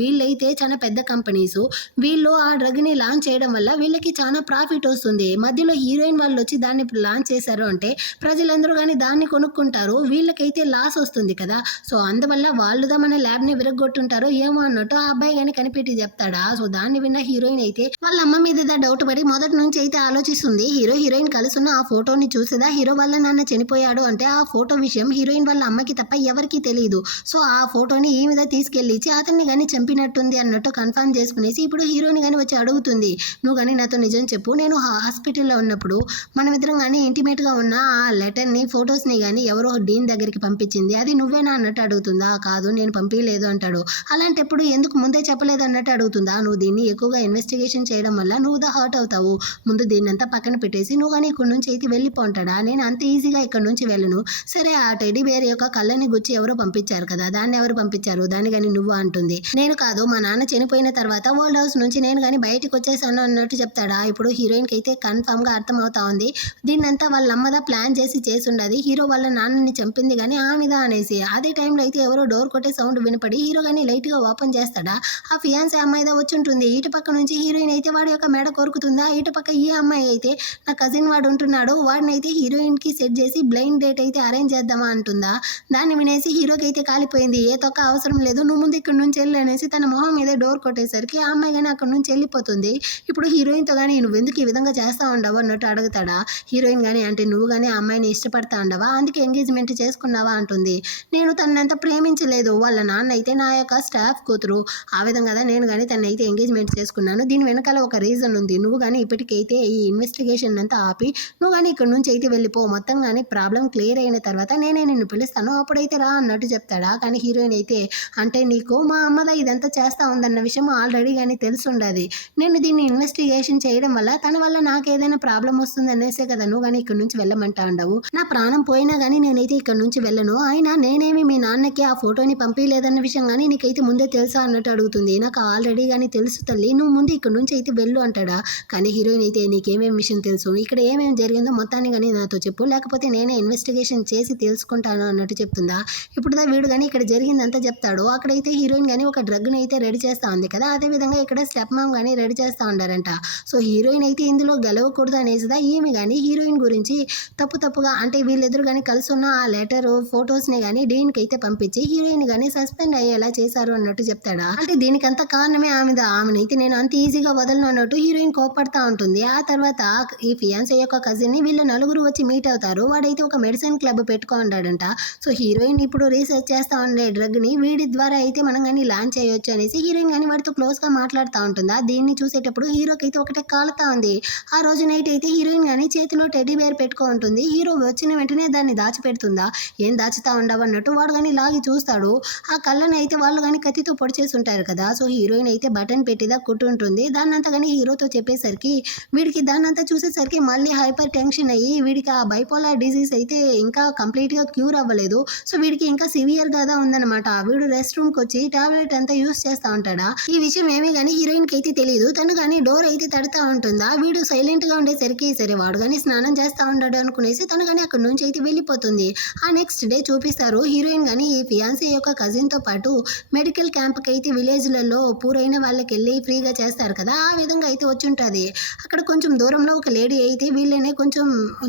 వీళ్ళైతే చాలా పెద్ద కంపెనీస్, వీళ్ళు ఆ డ్రగ్ని లాంచ్ చేయడం వల్ల వీళ్ళకి చాలా ప్రాఫిట్ వస్తుంది. మధ్యలో హీరోయిన్ వాళ్ళు వచ్చి దాన్ని లాంచ్ చేశారు అంటే ప్రజలందరూ కానీ దాన్ని కొనుక్కుంటారు, వీళ్ళకైతే లాస్ వస్తుంది కదా. సో అందువల్ల వాళ్ళుదా మన ల్యాబ్ని విరగొట్టుంటారో ఏమో అన్నట్టు ఆ అబ్బాయి కానీ కనిపెట్టి చెప్తాడా. సో దాన్ని విన్న హీరోయిన్ అయితే వాళ్ళ అమ్మ మీద డౌట్ పడి మొదటి నుంచి అయితే ఆలోచిస్తుంది. హీరోయిన్ కలుసున్న ఆ ఫోటోని చూసేదా హీరో వాళ్ళ నాన్న చనిపోయాడు అంటే ఆ ఫోటో విషయం హీరోయిన్ వాళ్ళ అమ్మకి తప్ప ఎవరికీ తెలియదు. సో ఆ ఫోటోని ఈ మీద తీసుకెళ్ళి అతన్ని కానీ చంపినట్టుంది అన్నట్టు కన్ఫర్మ్ చేసుకునేసి ఇప్పుడు హీరోయిన్ కానీ వచ్చి అడుగుతుంది, నువ్వు కానీ నాతో నిజం చెప్పు, నేను హాస్పిటల్లో ఉన్నప్పుడు మనమిద్దరం కానీ ఇంటిమేట్గా ఉన్న ఆ లెటర్ని ఫొటోస్ని కానీ ఎవరో డీన్ దగ్గరికి పంపించింది, అది నువ్వేనా అన్నట్టు అడుగుతుందా. కాదు నేను పంపించలేదు అంటాడు. అలాంటప్పుడు ఎందుకు ముందే చెప్పలేదు అన్నట్టు అడుగుతుందా. నువ్వు దీన్ని ఎక్కువగా ఇన్వెస్టిగేషన్ చేయడం వల్ల నువ్వు హర్ట్ అవుతావు, ముందు దీన్నంతా పక్కన పెట్టేసి నువ్వు కానీ ఇక్కడ నుంచి అయితే వెళ్ళిపోంటాడా. నేను అంత ఈజీగా ఇక్కడ నుంచి వెళ్ళను. సరే ఆ టెడ్డీ బేర్ యొక్క కళ్ళని గుచ్చి ఎవరో పంపించారు కదా, దాన్ని ఎవరు పంపించారు, దాన్ని కానీ నువ్వు అంటుంది. నేను కాదు, మా నాన్న చనిపోయిన తర్వాత ఓల్డ్ హౌస్ నుంచి నేను కానీ బయటకు వచ్చేసాను అన్నట్టు చెప్తాడా. ఇప్పుడు హీరోయిన్కి అయితే కన్ఫామ్గా అర్థమవుతా ఉంది దీన్నంతా వాళ్ళ అమ్మదా ప్లాన్ చేసి ఉండదు, హీరో వాళ్ళ నాన్నని చంపింది కానీ ఆమెదా అనేసి. అదే టైంలో అయితే ఎవరో డోర్ కొట్టే సౌండ్ వినపడి హీరో కానీ లైట్గా ఓపెన్ చేస్తాడా. ఆ ఫియాన్సీ అమ్మాయిదా వచ్చి ఉంటుంది. ఇటు పక్క నుంచి హీరోయిన్ అయితే వాడి యొక్క మెడ కొరుకుతుందా. ఇటు పక్క ఈ అమ్మాయి అయితే నా కజిన్ వాడు ఉంటున్నాడు, వాడిని అయితే హీరోయిన్కి సెట్ చేసి బ్లైండ్ డేట్ అయితే అరేంజ్ చేద్దామా అంటుందా. దాన్ని వినేసి హీరోకి అయితే కాలిపోయింది. ఏ తొక్క అవసరం లేదు, నువ్వు ముందు ఇక్కడ నుంచి వెళ్ళి అనేసి తన మొహం మీద డోర్ కొట్టేసరికి ఆ అమ్మాయి కానీ అక్కడ నుంచి వెళ్ళిపోతుంది. ఇప్పుడు హీరోయిన్తో కానీ నువ్వు ఎందుకు ఈ విధంగా చేస్తా ఉండవు అన్నట్టు అడుగుతాడా. హీరోయిన్ కానీ అంటే నువ్వు కానీ ఆ అమ్మాయిని ఇష్టపడతా ఉండవా, అందుకే ఎంగేజ్మెంట్ చేసుకున్నావా అంటుంది. నేను తనంత ప్రేమించలేదు, వాళ్ళ నాన్న అయితే నా యొక్క స్టాఫ్ కూతురు, ఆ విధంగా కదా నేను కానీ తను అయితే ఎంగేజ్మెంట్ చేసుకున్నాను. దీని వెనకాల ఒక రీజన్ ఉంది, నువ్వు కానీ ఇప్పటికైతే ఈ ఇన్వెస్టిగేషన్ అంతా ఆపి నువ్వు కానీ ఇక్కడ నుంచి అయితే వెళ్ళిపో, మొత్తం కానీ ప్రాబ్లం క్లియర్ అయిన తర్వాత నేనే నిన్ను పిలుస్తాను, అప్పుడైతే రా అన్నట్టు చెప్తాడా. కానీ హీరోయిన్ అయితే అంటే నీకు మా అమ్మదా ఇదంతా చేస్తూ ఉందన్న విషయం ఆల్రెడీ కానీ తెలిసి ఉండదు, నేను దీన్ని ఇన్వెస్టిగేషన్ చేయడం వల్ల తన వల్ల నాకు ఏదైనా ప్రాబ్లం వస్తుంది అనేసే కదా నువ్వు కానీ ఇక్కడ నుంచి వెళ్ళమంటా ఉండవు. నా ప్రాణం పోయినా కానీ నేనైతే ఇక్కడ నుంచి వెళ్ళను, అయినా నేనేమి మీ నాన్నకి ఆ ఫోటోని పంపించలేదన్న విషయం కానీ నీకైతే ముందే తెలుసా అన్నట్టు అడుగుతుంది. నాకు ఆల్రెడీ కానీ తెలుసు తల్లి, నువ్వు ముందు ఇక్కడ నుంచి అయితే వెళ్ళు అంటాడా. కానీ హీరోయిన్ అయితే నీకేమేమి విషయం తెలుసు, ఇక్కడ ఏమేమి జరిగిందో మొత్తాన్ని కానీ నాతో చెప్పు, లేకపోతే నేనే ఇన్వెస్టిగేషన్ చేసి తెలుసుకుంటాను అన్నట్టు చెప్తుందా. ఇప్పుడు వీడు కానీ ఇక్కడ జరిగిందంతా చెప్తాడు. అక్కడైతే హీరోయిన్ కానీ ఒక డ్రగ్ని అయితే రెడీ చేస్తూ ఉంది కదా, అదేవిధంగా ఇక్కడ స్టెప్ మామ్ కానీ రెడీ చేస్తూ ఉండారంట. సో హీరోయిన్ అయితే ఇందులో గెలవకూడదు అనేసిదా ఈమె కానీ హీరోయిన్ గురించి తప్పుగా అంటే వీళ్ళిద్దరు కానీ కలిసి ఉన్న ఆ లెటర్ ఫొటోస్ని కానీ డీన్కి అయితే పంపించి హీరోయిన్ కానీ సస్పెండ్ అయ్యేలా చేశారు అన్నట్టు చెప్తాడా. అంటే దీనికంతా కారణమే ఆమెనైతే నేను అంత ఈజీగా వదలను అన్నట్టు హీరోయిన్ కోపడతా ఉంటుంది. ఆ తర్వాత ఈ ఫియాన్సీ యొక్క కజిన్ని వీళ్ళు నలుగురు వచ్చి మీట్ అవుతారు. వాడైతే ఒక మెడిసిన్ క్లబ్ పెట్టుకుంటాడంట. సో హీరోయిన్ ఇప్పుడు రీసెర్చ్ చేస్తూ ఉండే డ్రగ్ని వీడి ద్వారా అయితే మనం కానీ లాంచ్ చేయొచ్చు అనేసి హీరోయిన్ కానీ వాడితో క్లోజ్గా మాట్లాడుతూ ఉంటుందా. దీన్ని చూసేటప్పుడు హీరోకి అయితే ఒకటే కాలుతా ఉంది. ఆ రోజు నైట్ అయితే హీరోయిన్ కానీ చేతిలో టెడ్డీ బేర్ పెట్టుకో ఉంటుంది. హీరో వచ్చిన వెంటనే దాన్ని దాచిపెడుతుందా. ఏం దాచుతా ఉండవు అన్నట్టు వాడు కానీ లాగి చూస్తాడు. ఆ కళ్ళని అయితే వాళ్ళు కానీ కత్తితో పొడి చేసి ఉంటారు కదా. సో హీరోయిన్ అయితే బటన్ పెట్టిదా కుట్టుంటుంది. దాన్నంతా కానీ హీరోతో చెప్పేసరికి వీడికి దాన్నంతా చూసేసరికి మళ్ళీ హైపర్ టెన్షన్ అయ్యి వీడికి ఆ బైపోలార్ డిసీజ్ అయితే ఇంకా కంప్లీట్గా క్యూర్ అవ్వలేదు. సో వీడికి ఇంకా సివియర్గా ఉందన్నమాట. వీడు రెస్ట్ రూమ్కి వచ్చి టాబ్లెట్ అంతా యూస్ చేస్తూ ఉంటాడా. ఈ విషయం ఏమీ కానీ హీరోయిన్కి అయితే తెలియదు. తను కానీ డోర్ అయితే తడుతూ ఉంటుందా. వీడు సైలెంట్గా ఉండేసరికి సరే వాడు కానీ స్నానం చేస్తూ ఉంటాడు అనుకునేసి తను కానీ అక్కడ నుంచి అయితే వెళ్ళిపోతుంది. ఆ నెక్స్ట్ డే చూపిస్తారు హీరోయిన్ కానీ ఈ ఫియాన్సీ యొక్క కజిన్తో పాటు మెడికల్ క్యాంప్కి అయితే విలేజ్లలో పూరైన వాళ్ళకి వెళ్ళి ఫ్రీగా చేస్తారు కదా, ఆ విధంగా అయితే వచ్చి ఉంటుంది. అక్కడ కొంచెం దూరంలో ఒక లేడీ అయితే వీళ్ళనే కొంచెం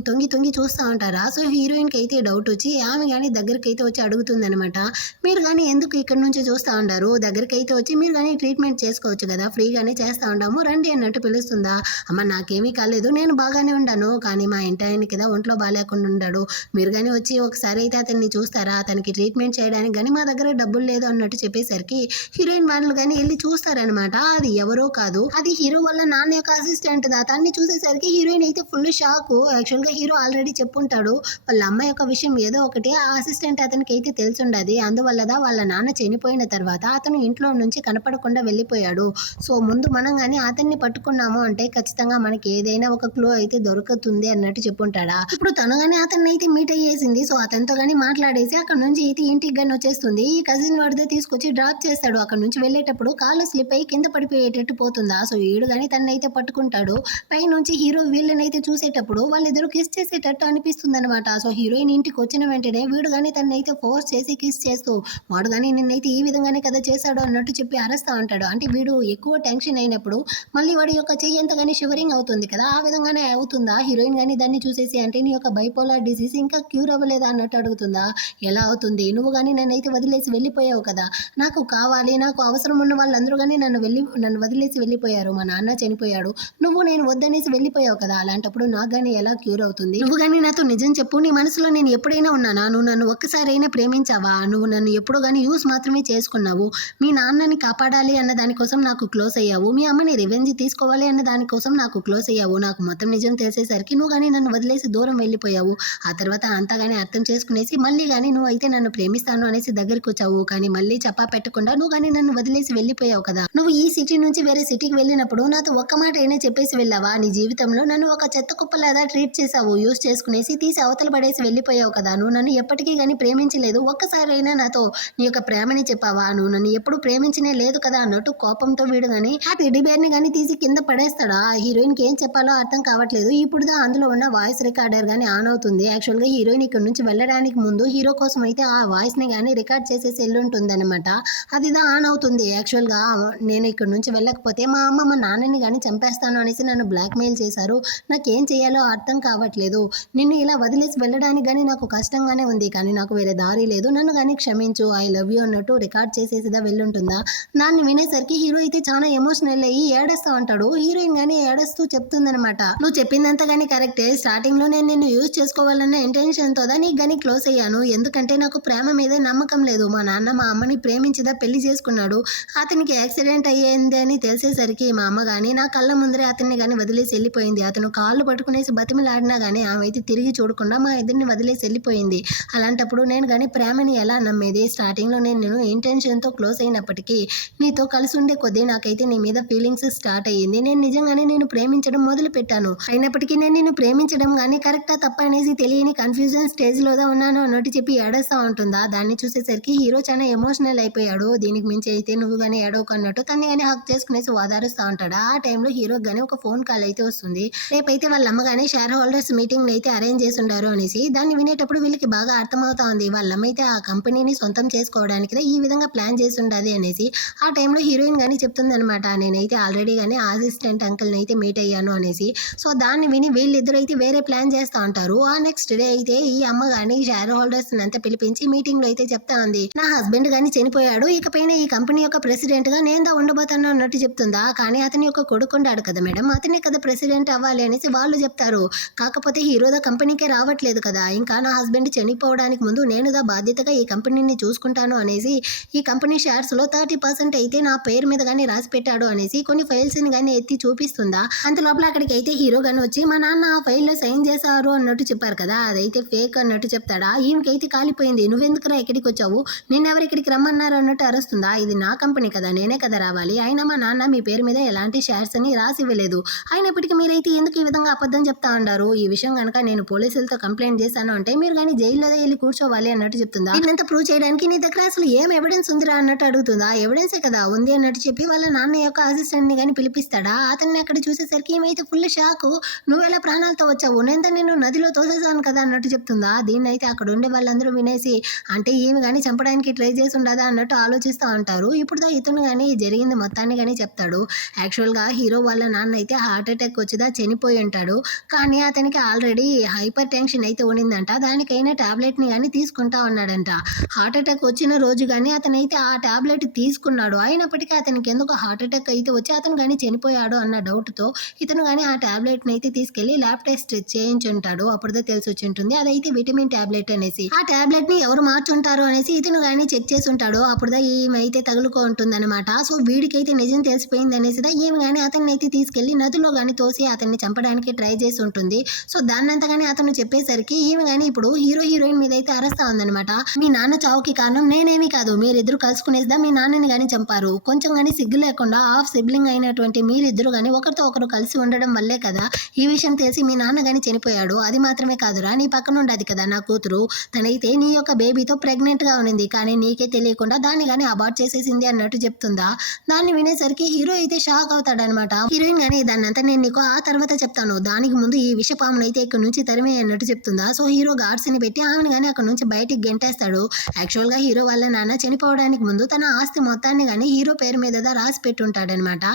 తొంగి చూస్తూ ఉంటారా. సో హీరోయిన్కి అయితే డౌట్ వచ్చి ఆమె కానీ దగ్గరికి అయితే వచ్చి అడుగుతుంది అనమాట, మీరు కానీ ఎందుకు ఇక్కడ నుంచి చూస్తూ ఉంటారు, దగ్గరికి అయితే వచ్చి మీరు కానీ ట్రీట్మెంట్ చేసుకోవచ్చు కదా, ఫ్రీగానే చేస్తూ ఉంటాము రండి అన్నట్టు పిలుస్తుందా. అమ్మ నాకేమీ కాలేదు, నేను బాగానే ఉన్నాను, కానీ మా ఇంటి ఆయన కదా ఒంట్లో బాగాలేకుండా ఉన్నాడు, మీరు కానీ వచ్చి ఒకసారి అయితే అతన్ని చూస్తారా, అతనికి ట్రీట్మెంట్ చేయడానికి కానీ మా దగ్గర డబ్బులు లేదు అన్నట్టు చెప్పేసరికి హీరోయిన్ వాళ్ళు కానీ వెళ్ళి చూస్తారనమాట. అది ఎవరో కాదు, అది హీరో వల్ల నాన్న యొక్క అసిస్టెంట్ దా. తన్ని చూసేసరికి హీరోయిన్ అయితే ఫుల్ షాకు. యాక్చువల్‌గా హీరో ఆల్రెడీ చెప్పుంటాడు. వాళ్ళ అమ్మ యొక్క విషయం ఏదో ఒకటి ఆ అసిస్టెంట్ అతనికైతే తెలిసుండది. అందువల్లదా వాళ్ళ నాన్న చనిపోయిన తర్వాత అతను ఇంట్లో నుంచి కనపడకుండా వెళ్ళిపోయాడు. సో, ముందు మనం గాని అతన్ని పట్టుకున్నాము అంటే ఖచ్చితంగా మనకి ఏదైనా ఒక క్లూ అయితే దొరుకుతుంది అన్నట్టు చెప్పుంటాడా. ఇప్పుడు తను గాని అతన్నైతే మీట్ అయ్యేసింది. సో, అతనితో గాని మాట్లాడేసి అక్కడి నుంచి అయితే ఇంటికి గాని వచ్చేస్తుంది. ఈ కజిన్ వాడితో తీసుకొచ్చి డ్రాప్ చేస్తాడు. అక్కడి నుంచి వెళ్ళేటప్పుడు కాళ్ళు స్లిప్ అయ్యి కింద పడిపోయేటట్టు పోతుందా. సో, ఈడు గాని తననైతే పట్టుకుంటాడు. పైనుంచి హీరో వీళ్ళనైతే చూసేటప్పుడు వాళ్ళిద్దరూ కిస్ చేసేటట్టు అనిపిస్తుందనమాట. సో, హీరోయిన్ ఇంటికి వచ్చిన వెంటనే వీడు గాని తననైతే ఫోర్స్ చేసి కిస్ చేస్తూ వాడు గాని నిన్నైతే ఈ విధంగానే కదా చేశాడు అన్నట్టు చెప్పి అరుస్తా ఉంటాడు. అంటే వీడు ఎక్కువ టెన్షన్ అయినప్పుడు మళ్ళీ వాడి యొక్క చెయ్యి ఎంతగాని షివరింగ్ అవుతుంది కదా, ఆ విధంగానే అవుతుందా. హీరోయిన్ గాని దాన్ని చూసేసి అంటే నీ యొక్క బైపోలార్ డిసీజ్ ఇంకా క్యూర్ అవ్వలేదా అన్నట్టు అడుగుతుందా. ఎలా అవుతుంది, నువ్వు గాని నన్నైతే వదిలేసి వెళ్ళిపోయావు కదా, నాకు కావాలి, నాకు అవసరం ఉన్న వాళ్ళందరూ గాని నన్ను వదిలేసి వెళ్ళిపోయారు. మా నాన్న చనిపోయాడు, నువ్వు నేను వద్దనేసి వెళ్ళిపోయావు కదా, అలాంటప్పుడు నాకు గాని ఎలా క్యూర్ అవుతుంది. నువ్వు గాని నాతో నిజం చెప్పు, నీ మనసులో నేను ఎప్పుడైనా ఉన్నానా, నువ్వు నన్ను ఒక్కసారైనా ప్రేమించావా, నువ్వు నన్ను ఎప్పుడు గాని యూస్ మాత్రమే చేసుకున్నావు. మీ నాన్నని కాపాడాలి అన్న దానికోసం నాకు క్లోజ్ అయ్యావు, మీ అమ్మని రివెంజ్ తీసుకోవాలి అన్న దానికోసం నాకు క్లోజ్ అయ్యావు. నాకు మొత్తం నిజం తెలిసేసరికి నువ్వు గాని నన్ను వదిలేసి దూరం వెళ్ళిపోయావు. ఆ తర్వాత అంతా గాని అర్థం చేసుకునేసి మళ్ళీ గాని నువ్వు అయితే నన్ను ప్రేమిస్తాను అనేసి దగ్గరికి వచ్చావు. కానీ మళ్ళీ చెప్పా పెట్టకుండా నువ్వు గాని నన్ను వదిలేసి వెళ్ళిపోయావు కదా. నువ్వు ఈ సిటీ నుంచి వేరే సిటీకి వెళ్ళినప్పుడు నాతో ఒక్క మాట అయినా చెప్పేసి వెళ్ళావా. నీ జీవితంలో నన్ను ఒక చెత్త కుప్పలాగా ట్రీట్ చేసావు. యూస్ చేసుకునేసి తీసి అవతల పడేసి వెళ్ళిపోయావు కదా. నువ్వు నన్ను ఎప్పటికీ గాని ప్రేమించలేదు. ఒక్కసారైనా నాతో నీ యొక్క ప్రేమని చెప్పావా. నువ్వు నన్ను ఎప్పుడు ప్రేమించనే లేదు కదా అన్నట్టు కోపంతో వీడు గాని ఆ టెడ్డీ బేర్ ని గాని తీసి కింద పడేస్తాడా. హీరోయిన్ కి ఏం చెప్పాలో అర్థం కావట్లేదు. ఇప్పుడు అందులో ఉన్న వాయిస్ రికార్డర్ గాని ఆన్ అవుతుంది. యాక్చువల్ గా హీరోయిన్ ఇక్కడ నుంచి వెళ్ళడానికి ముందు హీరో కోసం అయితే ఆ వాయిస్ ని గాని రికార్డ్ చేసేసి వెళ్ళుంటుంది అనమాట. అది ఆన్ అవుతుంది. యాక్చువల్ గా నేను ఇక్కడ నుంచి వెళ్ళకపోతే మా అమ్మ మా నాన్నని గాని చంపేస్తాను అనేసి నన్ను బ్లాక్ మెయిల్ చేశారు. నాకేం చేయాలో అర్థం కావట్లేదు. నిన్ను ఇలా వదిలేసి వెళ్ళడానికి గాని నాకు కష్టంగానే ఉంది. కానీ నాకు వేరే దారి లేదు. నన్ను గాని క్షమించు, ఐ లవ్ యూ అన్నట్టు రికార్డ్ చేసేసిదా వెళ్ళుంటుందా. దాన్ని వినేసరికి హీరో అయితే చాలా ఎమోషనల్ అయ్యి ఏడుస్తా ఉంటాడు. హీరోయిన్ గాని ఏడుస్తూ చెప్తుందనమాట, నువ్వు చెప్పిందంతా గాని కరెక్టే. స్టార్టింగ్ లో నేను నిన్ను యూజ్ చేసుకోవాలన్న ఇంటెన్షన్ తోదా నీకు గాని క్లోజ్ అయ్యాను. ఎందుకంటే నాకు ప్రేమ మీద నమ్మకం లేదు. మా నాన్న మా అమ్మని ప్రేమించిదా పెళ్లి చేసుకున్నాడు. అతనికి యాక్సిడెంట్ అయ్యింది అని తెలిసేసరికి మా అమ్మ గాని నా కళ్ళ ముందరే అతన్ని గాని వదిలేసి వెళ్ళిపోయింది. అతను కాళ్ళు పట్టుకునేసి బతిమలాడినా గానీ ఆమె అయితే తిరిగి చూడకుండా మా ఇద్దరిని వదిలేసి వెళ్ళిపోయింది. అలాంటప్పుడు నేను గాని ప్రేమని ఎలా నమ్మేది. స్టార్టింగ్లో నేను ఇంటెన్షన్తో క్లోజ్ అయినప్పటికీ నీతో కలిసి ఉండే కొద్దీ నాకైతే నీ మీద ఫీలింగ్స్ స్టార్ట్ అయ్యింది. నేను నిజంగానే నేను ప్రేమించడం మొదలు పెట్టాను. అయినప్పటికీ నేను నిన్ను ప్రేమించడం కానీ కరెక్టా తప్ప అనేసి తెలియని కన్ఫ్యూజన్ స్టేజ్లోదా ఉన్నాను అన్నట్టు చెప్పి ఏడేస్తా ఉంటుందా. దాన్ని చూసేసరికి హీరో చాలా ఎమోషనల్ అయిపోయాడు. దీనికి మించి అయితే నువ్వు కానీ ఏడవకు అన్నట్టు తన్ని కానీ హక్ చేసుకునేసి ఓదారుస్తూ ఉంటాడు. ఆ టైంలో హీరో కానీ ఒక ఫోన్ కాల్ అయితే వస్తుంది. రేపైతే వాళ్ళ అమ్మగానే షేర్ హోల్డర్స్ మీటింగ్ అయితే అరేంజ్ చేసి ఉండారు అనేసి. దాన్ని వినేటప్పుడు వీళ్ళకి బాగా అర్థమవుతా ఉంది. వాళ్ళ అమ్మ అయితే ఆ కంపెనీని సొంతం చేసుకోవడానికి ఈ విధంగా ప్లాన్ చేసి ఉండాలి అనేసి. ఆ టైంలో హీరోయిన్ కానీ చెప్తుంది అనమాట, నేనైతే ఆల్రెడీ కానీ అసిస్టెంట్ అంకుల్ని అయితే మీట్ అయ్యాను అనేసి. సో దాన్ని విని వీళ్ళిద్దరు అయితే వేరే ప్లాన్ చేస్తూ ఉంటారు. ఆ నెక్స్ట్ డే అయితే ఈ అమ్మ కానీ షేర్ హోల్డర్స్ అంతా పిలిపించి మీటింగ్ లో అయితే చెప్తా ఉంది, నా హస్బెండ్ కానీ చనిపోయాడు, ఇకపైన ఈ కంపెనీ యొక్క ప్రెసిడెంట్ గా నేను ఉండబోతాను అన్నట్టు చెప్తుందా. కానీ అతని యొక్క కొడుకుండాడు కదా మేడం, అతనే కదా ప్రెసిడెంట్ అవ్వాలి అనేసి వాళ్ళు చెప్తారు. కాకపోతే హీరోదా కంపెనీకే రావట్లేదు కదా, ఇంకా నా హస్బెండ్ చనిపోవడానికి ముందు నేనుదా బాధ్యతగా ఈ కంపెనీని చూసుకుంటాను అనేసి ఈ కంపెనీ షేర్స్ లో 30% అయితే నా పేరు మీద కానీ రాసి పెట్టాడు అనేసి కొన్ని ఫైల్స్ ని కానీ ఎత్తి చూపిస్తుందా. అంత లోపల అక్కడికి అయితే హీరో గాని వచ్చి మా నాన్న ఆ ఫైల్ లో సైన్ చేశారు అన్నట్టు చెప్పారు కదా, అదైతే ఫేక్ అన్నట్టు చెప్తాడా. ఈమెకైతే కాలిపోయింది, నువ్వెందుకురా ఎక్కడికి వచ్చావు, నిన్నెవరు ఇక్కడికి రమ్మన్నారు అన్నట్టు అరుస్తుందా. ఇది నా కంపెనీ కదా, నేనే కదా రావాలి, అయినా మా నాన్న మీ పేరు మీద ఎలాంటి షేర్స్ అని రాసి ఇవ్వలేదు, అయినప్పటికీ మీరైతే ఎందుకు ఈ విధంగా అబద్ధం చెప్తా ఉన్నారు, ఈ విషయం కనుక నేను పోలీసులతో కంప్లైంట్ చేశాను అంటే మీరు కానీ జైల్లో వెళ్ళి కూర్చోవాలి అన్నట్టు చెప్తుందా. ఇదంతా ప్రూవ్ చేయడానికి నీ దగ్గర అసలు ఏం ఎవిడెన్స్ ఉందిరా అన్నట్టు అడుగుతుందా. ఎవిడెన్సే కదా ఉంది అన్నట్టు చెప్పి వాళ్ళ నాన్న యొక్క అసిస్టెంట్ ని కానీ పిలిపిస్తాడా. అతన్ని అక్కడ చూసేసరికి ఏమైతే ఫుల్ షాకు, నువ్వెలా ప్రాణాలతో వచ్చావు, నేను నదిలో తోసేసాను కదా అన్నట్టు చెప్తుందా. దీన్ని అయితే అక్కడ ఉండే వాళ్ళందరూ వినేసి అంటే ఈమె కానీ చంపడానికి ట్రై చేసి ఉండదా అన్నట్టు ఆలోచిస్తూ ఉంటారు. ఇప్పుడు ఇతను కానీ జరిగింది మొత్తాన్ని కానీ చెప్తాడు. యాక్చువల్గా హీరో వాళ్ళ నాన్న అయితే హార్ట్ అటాక్ వచ్చిదా చనిపోయి ఉంటాడు. కానీ అతనికి ఆల్రెడీ హైపర్ టెన్షన్ అయితే ఉండిందంట, దానికైనా టాబ్లెట్ని కానీ తీసుకుంటా ఉన్నాడంట. హార్ట్ అటాక్ వచ్చిన రోజు కానీ అతనైతే ఆ టాబ్లెట్ తీసుకున్నాడు, అయినప్పటికీ అతనికి ఎందుకు హార్ట్ అటాక్ అయితే వచ్చి అతను కానీ చనిపోయాడు అన్న డౌట్తో ఇతను కానీ ఆ టాబ్లెట్ని అయితే తీసుకెళ్లి ల్యాబ్ టెస్ట్ చేయించుంటాడు. అప్పుడుదో తెలిసి వచ్చి ఉంటుంది అదైతే విటమిన్ టాబ్లెట్ అనేసి. ఆ టాబ్లెట్ ని ఎవరు మార్చుంటారు అనేసి ఇతను కానీ చెక్ చేసి ఉంటాడు. అప్పుడుదా ఈమె అయితే తగులుకో ఉంటుంది అనమాట. సో వీడికైతే నిజం తెలిసిపోయింది అనేసి ఈమె కానీ అతన్ని అయితే తీసుకెళ్లి నదిలో కానీ తోసి అతన్ని చంపడానికి ట్రై చేసి ఉంటుంది. సో దాన్నంతా కానీ అతను చెప్పేసరికి ఈమె కానీ ఇప్పుడు హీరోయిన్ మీద అయితే అరుస్తా ఉందనమాట. మీ నాన్న చావుకి కారణం నేనేమీ కాదు, మీరిద్దరు కలుసుకునేదా మీ నాన్నని కానీ చంపారు. కొంచెం కానీ సిగ్గు లేకుండా హాఫ్ సిబ్లింగ్ అయినటువంటి మీరిద్దరు కానీ ఒకరితో ఒకరు కలిసి ఉండడం వల్లే కదా ఈ విషయం తెలిసి మీ నాన్న కానీ చనిపోయాడు. అది మాత్రమే కాదురా, నీ పక్కన ఉండదు కదా నా కూతురు, తనైతే నీ యొక్క బేబీతో ప్రెగ్నెంట్ గా ఉన్నింది, కానీ నీకే తెలియకుండా దాన్ని కానీ అబార్ట్ చేసేసింది అన్నట్టు చెప్తుందా. దాన్ని వినేసరికి హీరో అయితే షాక్ అవుతాడనమాట. హీరోయిన్ కానీ దాన్నంతా నేను నీకు ఆ తర్వాత చెప్తాను, దానికి ముందు ఈ విషపామును అయితే ఇక్కడ నుంచి తరిమే అన్నట్టు చెప్తుందా. సో హీరో గార్డ్స్ ని పెట్టి ఆమెను కానీ అక్కడ నుంచి బయటికి గెంటేస్తాడు. యాక్చువల్ గా హీరో వాళ్ళ నాన్న చనిపోవడానికి ముందు తన ఆస్తి మొత్తాన్ని కానీ హీరో పేరు మీద రాసి పెట్టుంటాడనమాట.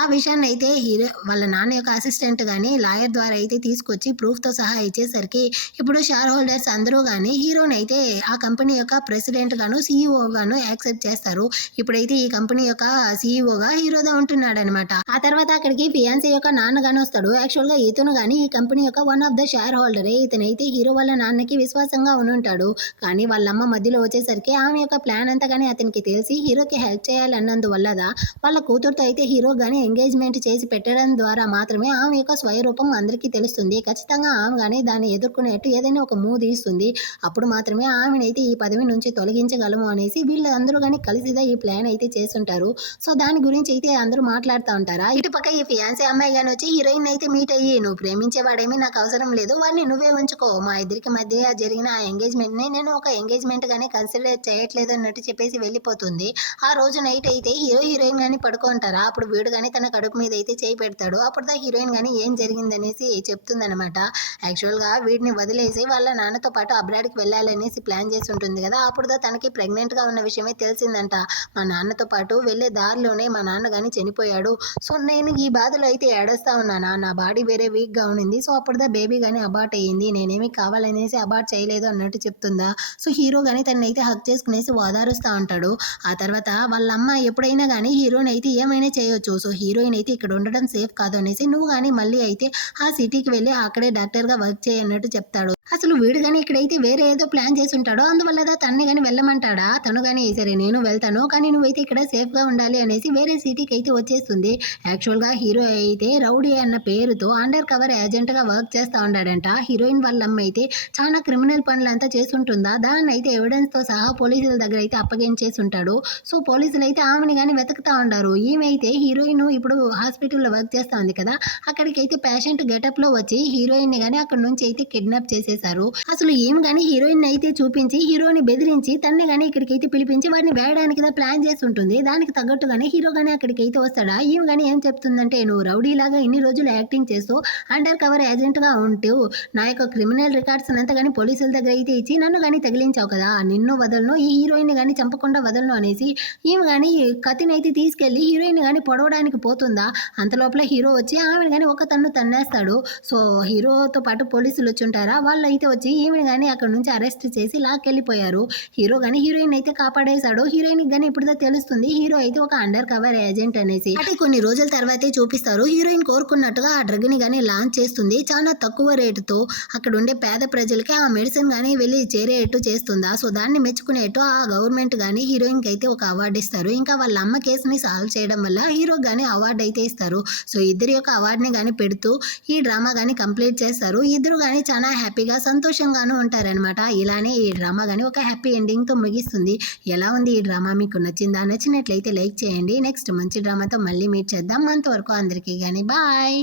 ఆ విషయాన్ని అయితే హీరో వాళ్ళ నాన్న యొక్క అసిస్టెంట్ కానీ లాయర్ ద్వారా అయితే తీసుకొచ్చి ప్రూఫ్ తో సహా ఇచ్చేసరికి ఇప్పుడు షేర్ హోల్డర్స్ అందరూ కానీ హీరోని అయితే ఆ కంపెనీ యొక్క ప్రెసిడెంట్ గాను CEO గాను యాక్సెప్ట్ చేస్తారు. ఇప్పుడైతే ఈ కంపెనీ యొక్క CEO గా హీరోగా ఉంటున్నాడు అనమాట. ఆ తర్వాత అక్కడికి ఫియాన్సీ యొక్క నాన్నగానే వస్తాడు. యాక్చువల్ గా ఇతను గానీ ఈ కంపెనీ యొక్క వన్ ఆఫ్ ద షేర్ హోల్డరే. ఇతనైతే హీరో వాళ్ళ నాన్నకి విశ్వాసంగా ఉంటాడు. కానీ వాళ్ళమ్మ మధ్యలో వచ్చేసరికి ఆమె యొక్క ప్లాన్ అంతా కానీ అతనికి తెలిసి హీరోకి హెల్ప్ చేయాలన్నందువల్ల వాళ్ళ కూతురుతో అయితే హీరో గానీ ఎంగేజ్మెంట్ చేసి పెట్టడం ద్వారా మాత్రమే ఆమె యొక్క స్వయరూపం అందరికీ తెలుస్తుంది. ఖచ్చితంగా ఆమె కానీ దాన్ని ఎదుర్కొనేట్టు ఏదైనా ఒక మూవ్ తీస్తుంది. అప్పుడు మాత్రమే ఆమెనైతే ఈ పదవి నుంచి తొలగించగలము అనేసి వీళ్ళందరూ కానీ కలిసిదా ఈ ప్లాన్ అయితే చేస్తుంటారు. సో దాని గురించి అయితే అందరూ మాట్లాడుతూ ఉంటారా. ఇటు పక్క ఈ ఫియాన్సీ అమ్మాయి గాని వచ్చి హీరోయిన్ అయితే మీట్ అయ్యి, నువ్వు ప్రేమించేవాడేమీ నాకు అవసరం లేదు, వాడిని నువ్వే ఉంచుకో, మా ఇద్దరికి మధ్య జరిగిన ఆ ఎంగేజ్మెంట్ ని నేను ఒక ఎంగేజ్మెంట్ గానే కన్సిడర్ చేయట్లేదు అన్నట్టు చెప్పేసి వెళ్ళిపోతుంది. ఆ రోజు నైట్ అయితే హీరోయిన్ గానీ పడుకుంటారా. అప్పుడు వీడు గానీ తన కడుపు మీద అయితే చేయి పెడతాడు. అప్పుడు హీరోయిన్ గానీ ఏం జరిగిందనేసి చెప్తుందనమాట. యాక్చువల్ గా వీడిని వదిలేసి వాళ్ళ నాన్నతో పాటు అబ్రాడ్కి వెళ్ళాలనేసి ప్లాన్ చేసి ఉంటుంది కదా. అప్పుడు తనకి ప్రెగ్నెంట్ గా ఉన్న విషయమే తెలిసిందంట. మా నాన్నతో పాటు వెళ్ళే దారిలోనే మా నాన్న గానీ చనిపోయాడు. సో నేను ఈ బాధలో అయితే ఏడుస్తా ఉన్నానా, నా బాడీ వేరే వీక్ గా ఉండింది. సో అప్పుడు బేబీ గానీ అబార్ట్ అయ్యింది, నేనేమి కావాలనేసి అబార్ట్ చేయలేదు అన్నట్టు చెప్తుందా. సో హీరో గానీ తనైతే హక్ చేసుకునేసి ఓదారుస్తూ ఉంటాడు. ఆ తర్వాత వాళ్ళ అమ్మ ఎప్పుడైనా కానీ హీరోని అయితే ఏమైనా చేయొచ్చు, సో హీరోయిన్ అయితే ఇక్కడ ఉండడం సేఫ్ కాదు అనేసి నువ్వు కానీ మళ్ళీ అయితే ఆ సిటీకి వెళ్ళి అక్కడే డాక్టర్గా వర్క్ చేయన్నట్టు చెప్తాడు. అసలు వీడు కానీ ఇక్కడైతే వేరే ఏదో ప్లాన్ చేసి ఉంటాడో, అందువల్ల తన్ని కానీ వెళ్ళమంటాడా. తను కానీ సరే నేను వెళ్తాను, కానీ నువ్వైతే ఇక్కడ సేఫ్గా ఉండాలి అనేసి వేరే సిటీకి అయితే వచ్చేస్తుంది. యాక్చువల్గా హీరో అయితే రౌడీ అన్న పేరుతో అండర్ కవర్ ఏజెంట్గా వర్క్ చేస్తూ ఉన్నాడంట. హీరోయిన్ వాళ్ళ అమ్మ అయితే చాలా క్రిమినల్ పనులంతా చేస్తుంటుందా. దాన్ని అయితే ఎవిడెన్స్తో సహా పోలీసుల దగ్గర అయితే అప్పగించేసి ఉంటాడు. సో పోలీసులు అయితే ఆమెని కానీ వెతుకుతా ఉంటారు. ఈమె అయితే హీరోయిన్ ఇప్పుడు హాస్పిటల్లో వర్క్ చేస్తూ ఉంది కదా, అక్కడికి అయితే పేషెంట్ గెటప్లో వచ్చి హీరోయిన్ని కానీ అక్కడ నుంచి అయితే కిడ్నాప్ చేసేసారు. అసలు ఏం కానీ హీరోయిన్ అయితే చూపించి హీరోని బెదిరించి తన్ని కానీ ఇక్కడికి అయితే పిలిపించి వాడిని వేయడానికి ప్లాన్ చేసి ఉంటుంది. దానికి తగ్గట్టుగానే హీరో కానీ అక్కడికి అయితే వస్తాడా. ఈమె కానీ ఏం చెప్తుందంటే, నువ్వు రౌడీ లాగా ఇన్ని రోజులు యాక్టింగ్ చేస్తూ అండర్ కవర్ ఏజెంట్ గా ఉంటూ నా యొక్క క్రిమినల్ రికార్డ్స్ అంతా కానీ పోలీసుల దగ్గర అయితే ఇచ్చి నన్ను కానీ తగిలించావు కదా, నిన్ను వదలను, ఈ హీరోయిన్ కానీ చంపకుండా వదలను అనేసి ఈమె కానీ కత్తిని అయితే తీసుకెళ్లి హీరోయిన్ కానీ పొడవడానికి పోతుందా. అంతలోపల హీరో వచ్చి ఆమెను కానీ ఒక తన్ను తన్నేస్తాడు. సో హీరోతో పాటు పోలీసులు వచ్చి ఉంటారా, వాళ్ళు అయితే వచ్చి ఈమెను కానీ అక్కడ నుంచి అరెస్ట్ చేసి లాక్కెళ్ళిపోయారు. హీరో కానీ హీరోయిన్ అయితే కాపాడేశాడు. హీరోయిన్ కానీ ఇప్పుడు తెలుస్తుంది హీరో అయితే ఒక అండర్ కవర్ ఏజెంట్ అనేసి. అంటే కొన్ని రోజుల తర్వాతే చూపిస్తారు హీరోయిన్ కోరుకున్నట్టుగా ఆ డ్రగ్ ని కానీ లాంచ్ చేస్తుంది. చాలా తక్కువ రేటుతో అక్కడ ఉండే పేద ప్రజలకి ఆ మెడిసిన్ కానీ వెళ్ళి చేరేట్టు చేస్తుందా. సో దాన్ని మెచ్చుకునేట్టు ఆ గవర్నమెంట్ కానీ హీరోయిన్ కి అయితే ఒక అవార్డు ఇస్తారు. ఇంకా వాళ్ళ అమ్మ కేసుని సాల్వ్ చేయడం వల్ల హీరో కానీ అవార్డు అయితే ఇస్తారు. సో ఇద్దరి యొక్క అవార్డుని కానీ పెడుతూ ఈ డ్రామా కానీ కంప్లీట్ చేస్తారు. ఇద్దరు కానీ చాలా హ్యాపీగా సంతోషంగాను ఉంటారనమాట. ఇలానే ఈ డ్రామా కానీ ఒక హ్యాపీ ఎండింగ్ తో ముగిస్తుంది. ఎలా ఉంది ఈ డ్రామా, మీకు నచ్చిందా? నచ్చినట్లయితే లైక్ చేయండి. నెక్స్ట్ మంచి డ్రామాతో మళ్ళీ మీట్ చేద్దాం. అంతవరకు అందరికీ కానీ బాయ్.